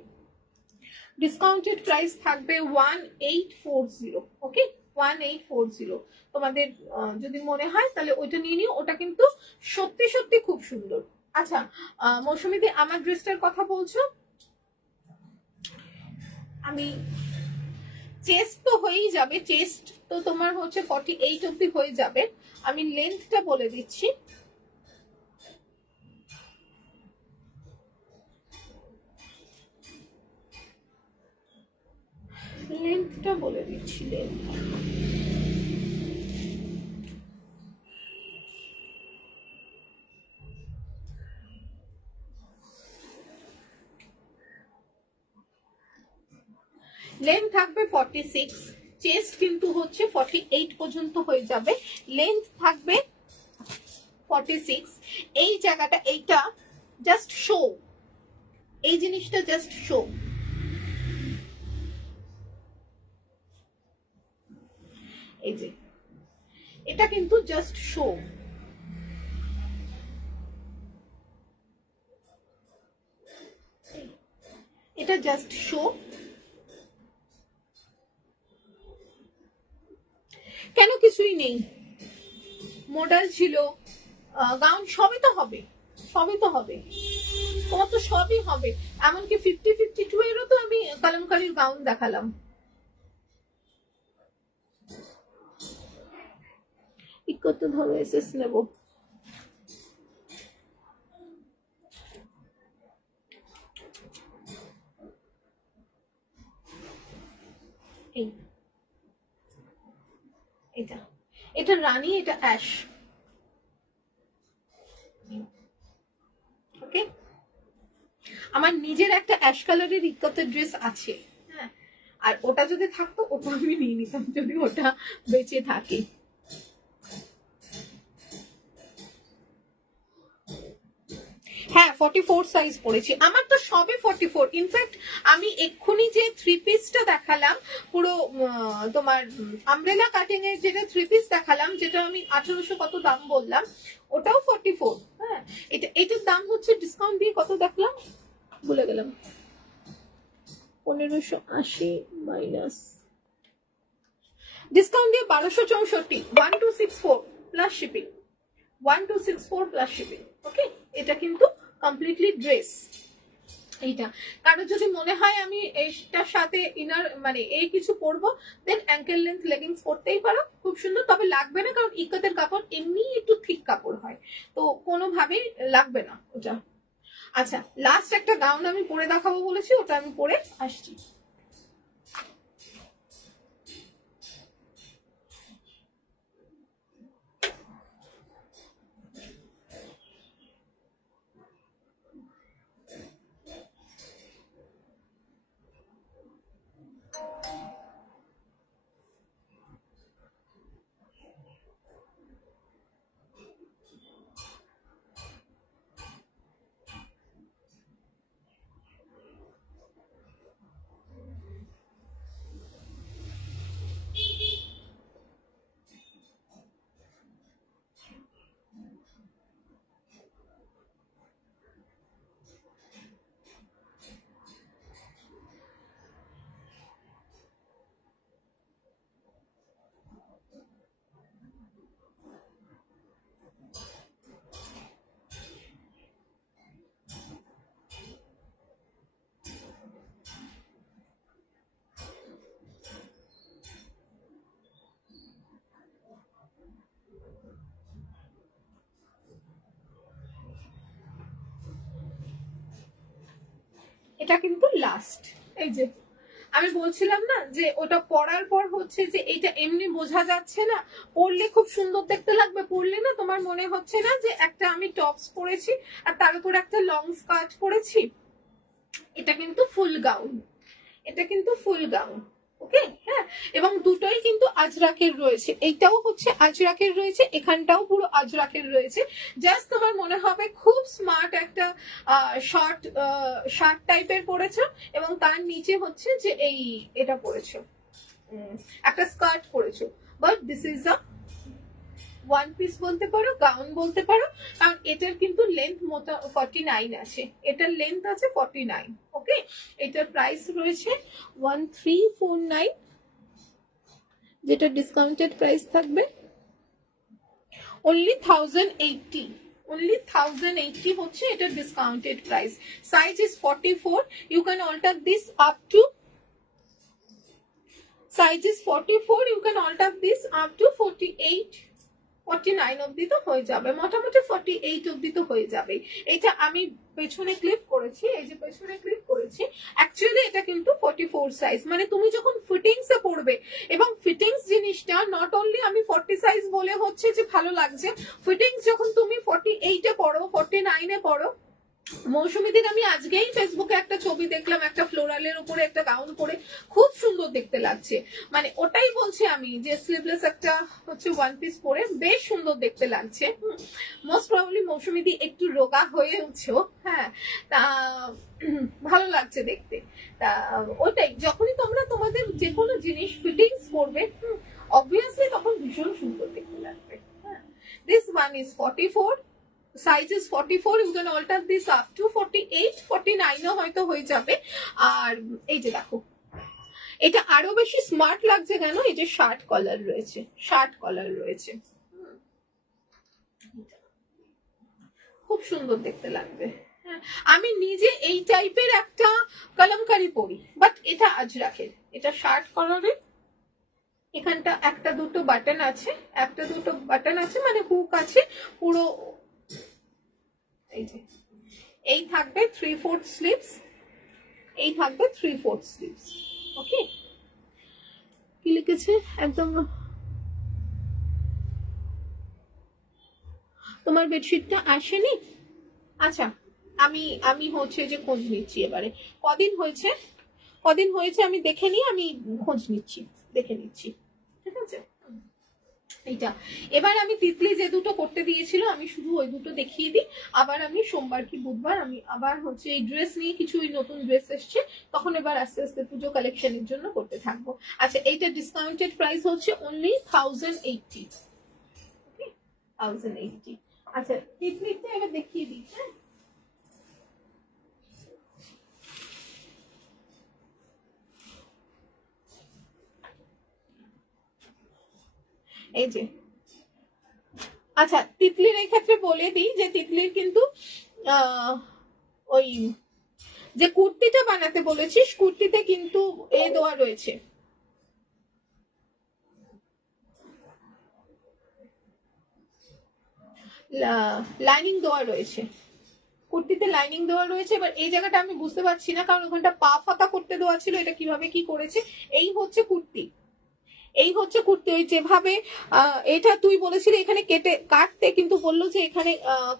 ডিসকাউন্টেড প্রাইস থাকবে 1840, ওকে 1840। তোমাদের যদি মনে হয় তাহলে ওইটা নিয়ে নিও, ওটা কিন্তু সত্যি সত্যি খুব সুন্দর। আচ্ছা মৌসুমীদি, আমার ড্রেসটার কথা বলছো, আমি চেস্ট তো হয়েই যাবে, চেস্ট তো তোমার হচ্ছে 48 অব্দি হয়ে যাবে। আমি লেন্থটা বলে দিচ্ছি, লেন্থটা বলে দিচ্ছি, লেন্থ লেন্থ থাকবে 46, চেস্ট কিন্তু হচ্ছে 48 পর্যন্ত হয়ে যাবে, লেন্থ থাকবে 46। এই জায়গাটা এইটা জাস্ট শো, এই জিনিসটা জাস্ট শো, এই যে এটা কিন্তু জাস্ট শো, এটা জাস্ট শো। কেন কিছুই নেই, মডেল ছিল, গাউন সবই তো হবে, সবই তো হবে, তোমার তো সবই হবে। এমনকি 50-52 এরও তো আমি কালামকারীর গাউন দেখালাম। কত ধরো এসএস নেব, এই এটা, এটা রানী, এটা অ্যাশ, ওকে। আমার নিজের একটা অ্যাশ কালারের ইকতের ড্রেস আছে, হ্যাঁ, আর ওটা যদি থাকতো ওটা আমি নিয়ে নিতাম যদি ওটা বেঁচে থাকে। হ্যাঁ 44 সাইজ পড়েছি, আমার তো সবে 44। ইনফ্যাক্ট আমি এক্ষুনি যে থ্রি পিসটা দেখালাম পুরো তোমার আমব্রেলা কাটিং এর যেটা থ্রি পিস দেখালাম, যেটা আমি 1800 কত দাম বললাম, ওটাও 44। হ্যাঁ, এটার দাম হচ্ছে ডিসকাউন্ট দিয়ে কত দেখলাম ভুলে গেলাম, 1580 মাইনাস ডিসকাউন্ট দিয়ে 1264, 1264 প্লাস শিপিং, 1264 প্লাস শিপিং। ওকে, এটা কিন্তু কমপ্লিটলি ড্রেস। এইটা কারো যদি মনে হয় আমি এটার সাথে ইনার মানে এই কিছু পরবো, দেন অ্যাঙ্কেল লেন্থ লেগিংস পরতেই পারো, খুব সুন্দর, তবে লাগবে না কারণ ইকতের কাপড় এমনি একটু থিক কাপড় হয়, তো কোনোভাবেই লাগবে না ওটা। আচ্ছা, লাস্ট একটা গাউন আমি পরে দেখাবো বলেছি, ওটা আমি পরে আসছি। এটা কিন্তু লাস্ট। এই যে আমি বলছিলাম না যে ওটা পরার পর হচ্ছে যে এটা এমনি বোঝা যাচ্ছে না, পরলে খুব সুন্দর দেখতে লাগবে, পরলে না তোমার মনে হচ্ছে না যে একটা আমি টপস পরেছি আর তার উপর একটা লং স্কার্ট পরেছি। এটা কিন্তু ফুল গাউন, এটা কিন্তু ফুল গাউন। ওকে, হ্যাঁ, এবং দুটোই কিন্তু আজরাকের রয়েছে, এইটাও হচ্ছে আজরাকের রয়েছে, এখানটাও পুরো আজরাকের রয়েছে। জাস্ট তোমার মনে হবে খুব স্মার্ট একটা শার্ট টাইপের পরেছো এবং তার নিচে হচ্ছে যে এটা পরেছো, একটা স্কার্ট পরেছো, but this is a one piece বলতে পারো, গাউন বলতে পারো, কারণ এটার কিন্তু লেন্থ মতো 49 আছে, এটার লেন্থ আছে 49। ওকে, এটার প্রাইস রয়েছে 1349, যেটা ডিসকাউন্টেড প্রাইস থাকবে only 1080, only 1080 হচ্ছে এটা discounted price. Size is 44, you can alter this up to size is 44, you can alter this up to 48, 49 অবধি তো হয়ে যাবে, মোটামুটি 48 অবধি তো হয়ে যাবে। এটা আমি পেছনে ক্লিপ করেছি, এই যে পেছনে ক্লিপ করেছি, অ্যাকচুয়ালি এটা কিন্তু 44 সাইজ। মানে তুমি যখন ফিটিংস এ পড়বে, এবং ফিটিংস জিনিসটা নট অনলি আমি 40 সাইজ বলে হচ্ছে যে ভালো লাগছে, ফিটিংস যখন তুমি 48 এ পড়ো, 49 এ পড়ো। মৌসুমীদিন আমি আজকেই ফেসবুকে একটা ছবি দেখলাম, একটা ফ্লোরালের উপরে একটা গাউন পরে খুব সুন্দর দেখতে লাগছে, মানে ওটাই বলছি আমি যে স্লিভলেস একটা হচ্ছে ওয়ান পিস পরে বেশ সুন্দর দেখতে লাগছে। মোস্ট প্রবাবলি মৌসুমীদি একটু রোগা হয়েওছো, হ্যাঁ, তা ভালো লাগছে দেখতে। তা ওটাই, যখনই তোমরা তোমাদের যে কোনো জিনিস ফিটিংস করবে অবভিয়াসলি তখন ভীষণ সুন্দর দেখতে লাগবে। হ্যাঁ, this one is 44, size is 44, you can alter this up to 48, 49 ও হয়তো হয়ে যাবে। আর এই যে দেখো, এটা আরো বেশি স্মার্ট লাগছে কেন, এই যে শার্ট কলার রয়েছে, শার্ট কলার রয়েছে, খুব সুন্দর দেখতে লাগবে। আমি নিজে এই টাইপের একটা কলমকারি পরি, বাট এটা আজরাকের, এটা শার্ট কলারের, এখানটা একটা দুটো বাটন আছে, একটা দুটো বাটন আছে, মানে হুক আছে পুরো। এই যে এই থাকবে 3/4 স্লিভস, এই থাকবে 3/4 স্লিভস। ওকে, কি লিখেছে একদম, তোমার বেডশিটটা আসেনি? আচ্ছা আমি আমি হচ্ছে যে খোঁজ নিচ্ছি এবারে কদিন হয়েছে আমি দেখে নিই, আমি খোঁজ নিচ্ছি, দেখে নিচ্ছি, ঠিক আছে। এইটা এবার আমি তিতলি যে দুটো করতে দিয়েছিল আমি শুধু ওই দুটো দেখিয়ে দিই, আবার আমি সোমবার কি বুধবার আমি আবার হচ্ছে এই ড্রেস নিয়ে কিছু নতুন ড্রেস এসছে, তখন এবার আস্তে আস্তে পুজো কালেকশনের জন্য করতে থাকবো। আচ্ছা এইটা ডিসকাউন্টেড প্রাইস হচ্ছে অনলি 1080, 1080। আচ্ছা তিতলিটা এবার দেখিয়ে দিই। হ্যাঁ এই যে, আচ্ছা তিতলির এই ক্ষেত্রে বলে দিই যে তিতলির কিন্তু ওই যে কুর্তিটা বানাতে বলেছিস কুর্তিতে কিন্তু এ দেওয়া রয়েছে, লাইনিং দেওয়া রয়েছে, কুর্তিতে লাইনিং দেওয়া রয়েছে। এবার এই জায়গাটা আমি বুঝতে পারছি না কারণ ওখানটা পা ফাতা করতে দেওয়া ছিল, এটা কিভাবে কি করেছে। এই হচ্ছে কুর্তি, এই হচ্ছে কুর্তি ওই যেভাবে এটা তুই বলেছিলি এখানে কেটে কাটতে, কিন্তু বললো যে এখানে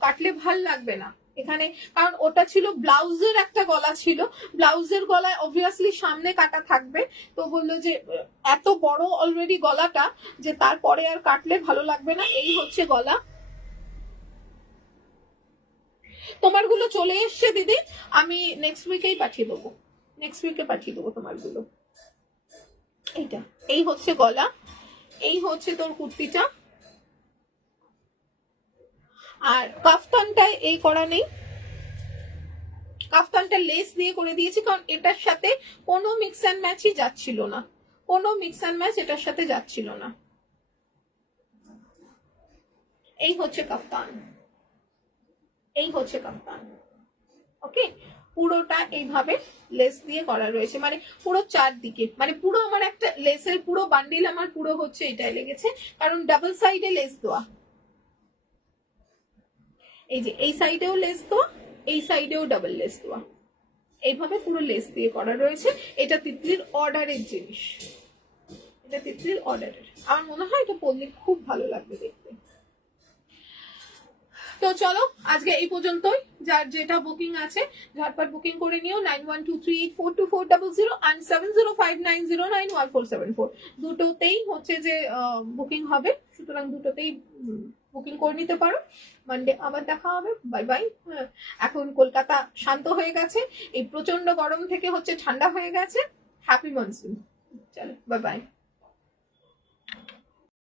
কাটলে ভাল লাগবে না এখানে, কারণ ওটা ছিল ব্লাউজের একটা গলা ছিল, ব্লাউজের গলায় অবভিয়াসলি সামনে কাটা থাকবে, তো বললো যে এত বড় অলরেডি গলাটা যে তারপরে আর কাটলে ভালো লাগবে না। এই হচ্ছে গলা, তোমার গুলো চলে এসছে দিদি, আমি নেক্সট উইকেই পাঠিয়ে দেবো, নেক্সট উইকে পাঠিয়ে দেবো তোমার গুলো। এইটা এই হচ্ছে গলা, এই হচ্ছে তোর কুর্তিটা, আর কাফতানটায় এই করা নেই, কাফতানটা লেস দিয়ে করে দিয়েছি কারণ এটার সাথে কোনো মিক্স অ্যান্ড ম্যাচই যাচ্ছিল না, কোনো মিক্স অ্যান্ড ম্যাচ এটার সাথে যাচ্ছিল না। এই হচ্ছে কাফতান, এই হচ্ছে কাফতান, ওকে। পুরোটা এইভাবে লেস দিয়ে করা রয়েছে, মানে পুরো চারদিকে, মানে পুরো আমার একটা লেসের পুরো বান্ডিল আমার পুরো হচ্ছে এটাই লেগেছে, কারণ ডাবল সাইডে লেস দেওয়া, এই যে এই সাইডেও লেস দেওয়া, এই সাইডেও ডাবল লেস দেওয়া, এইভাবে পুরো লেস দিয়ে করা রয়েছে। এটা তিতলির অর্ডারের জিনিস, এটা তিতলির অর্ডারের, আমার মনে হয় এটা পরলে খুব ভালো লাগবে দেখতে। তো চলো আজকে এই পর্যন্তই, যার যেটা বুকিং আছে ঝটপট বুকিং করে নিও 9123842400 and 7059091474 দুটোতেই হচ্ছে যে বুকিং হবে, সুতরাং দুটোতেই বুকিং করে নিতে পারো। মানডে আবার দেখা হবে, বাই বাই। এখন কলকাতা শান্ত হয়ে গেছে, এই প্রচন্ড গরম থেকে হচ্ছে ঠান্ডা হয়ে গেছে, হ্যাপি মনসুন, চলো বাই বাই।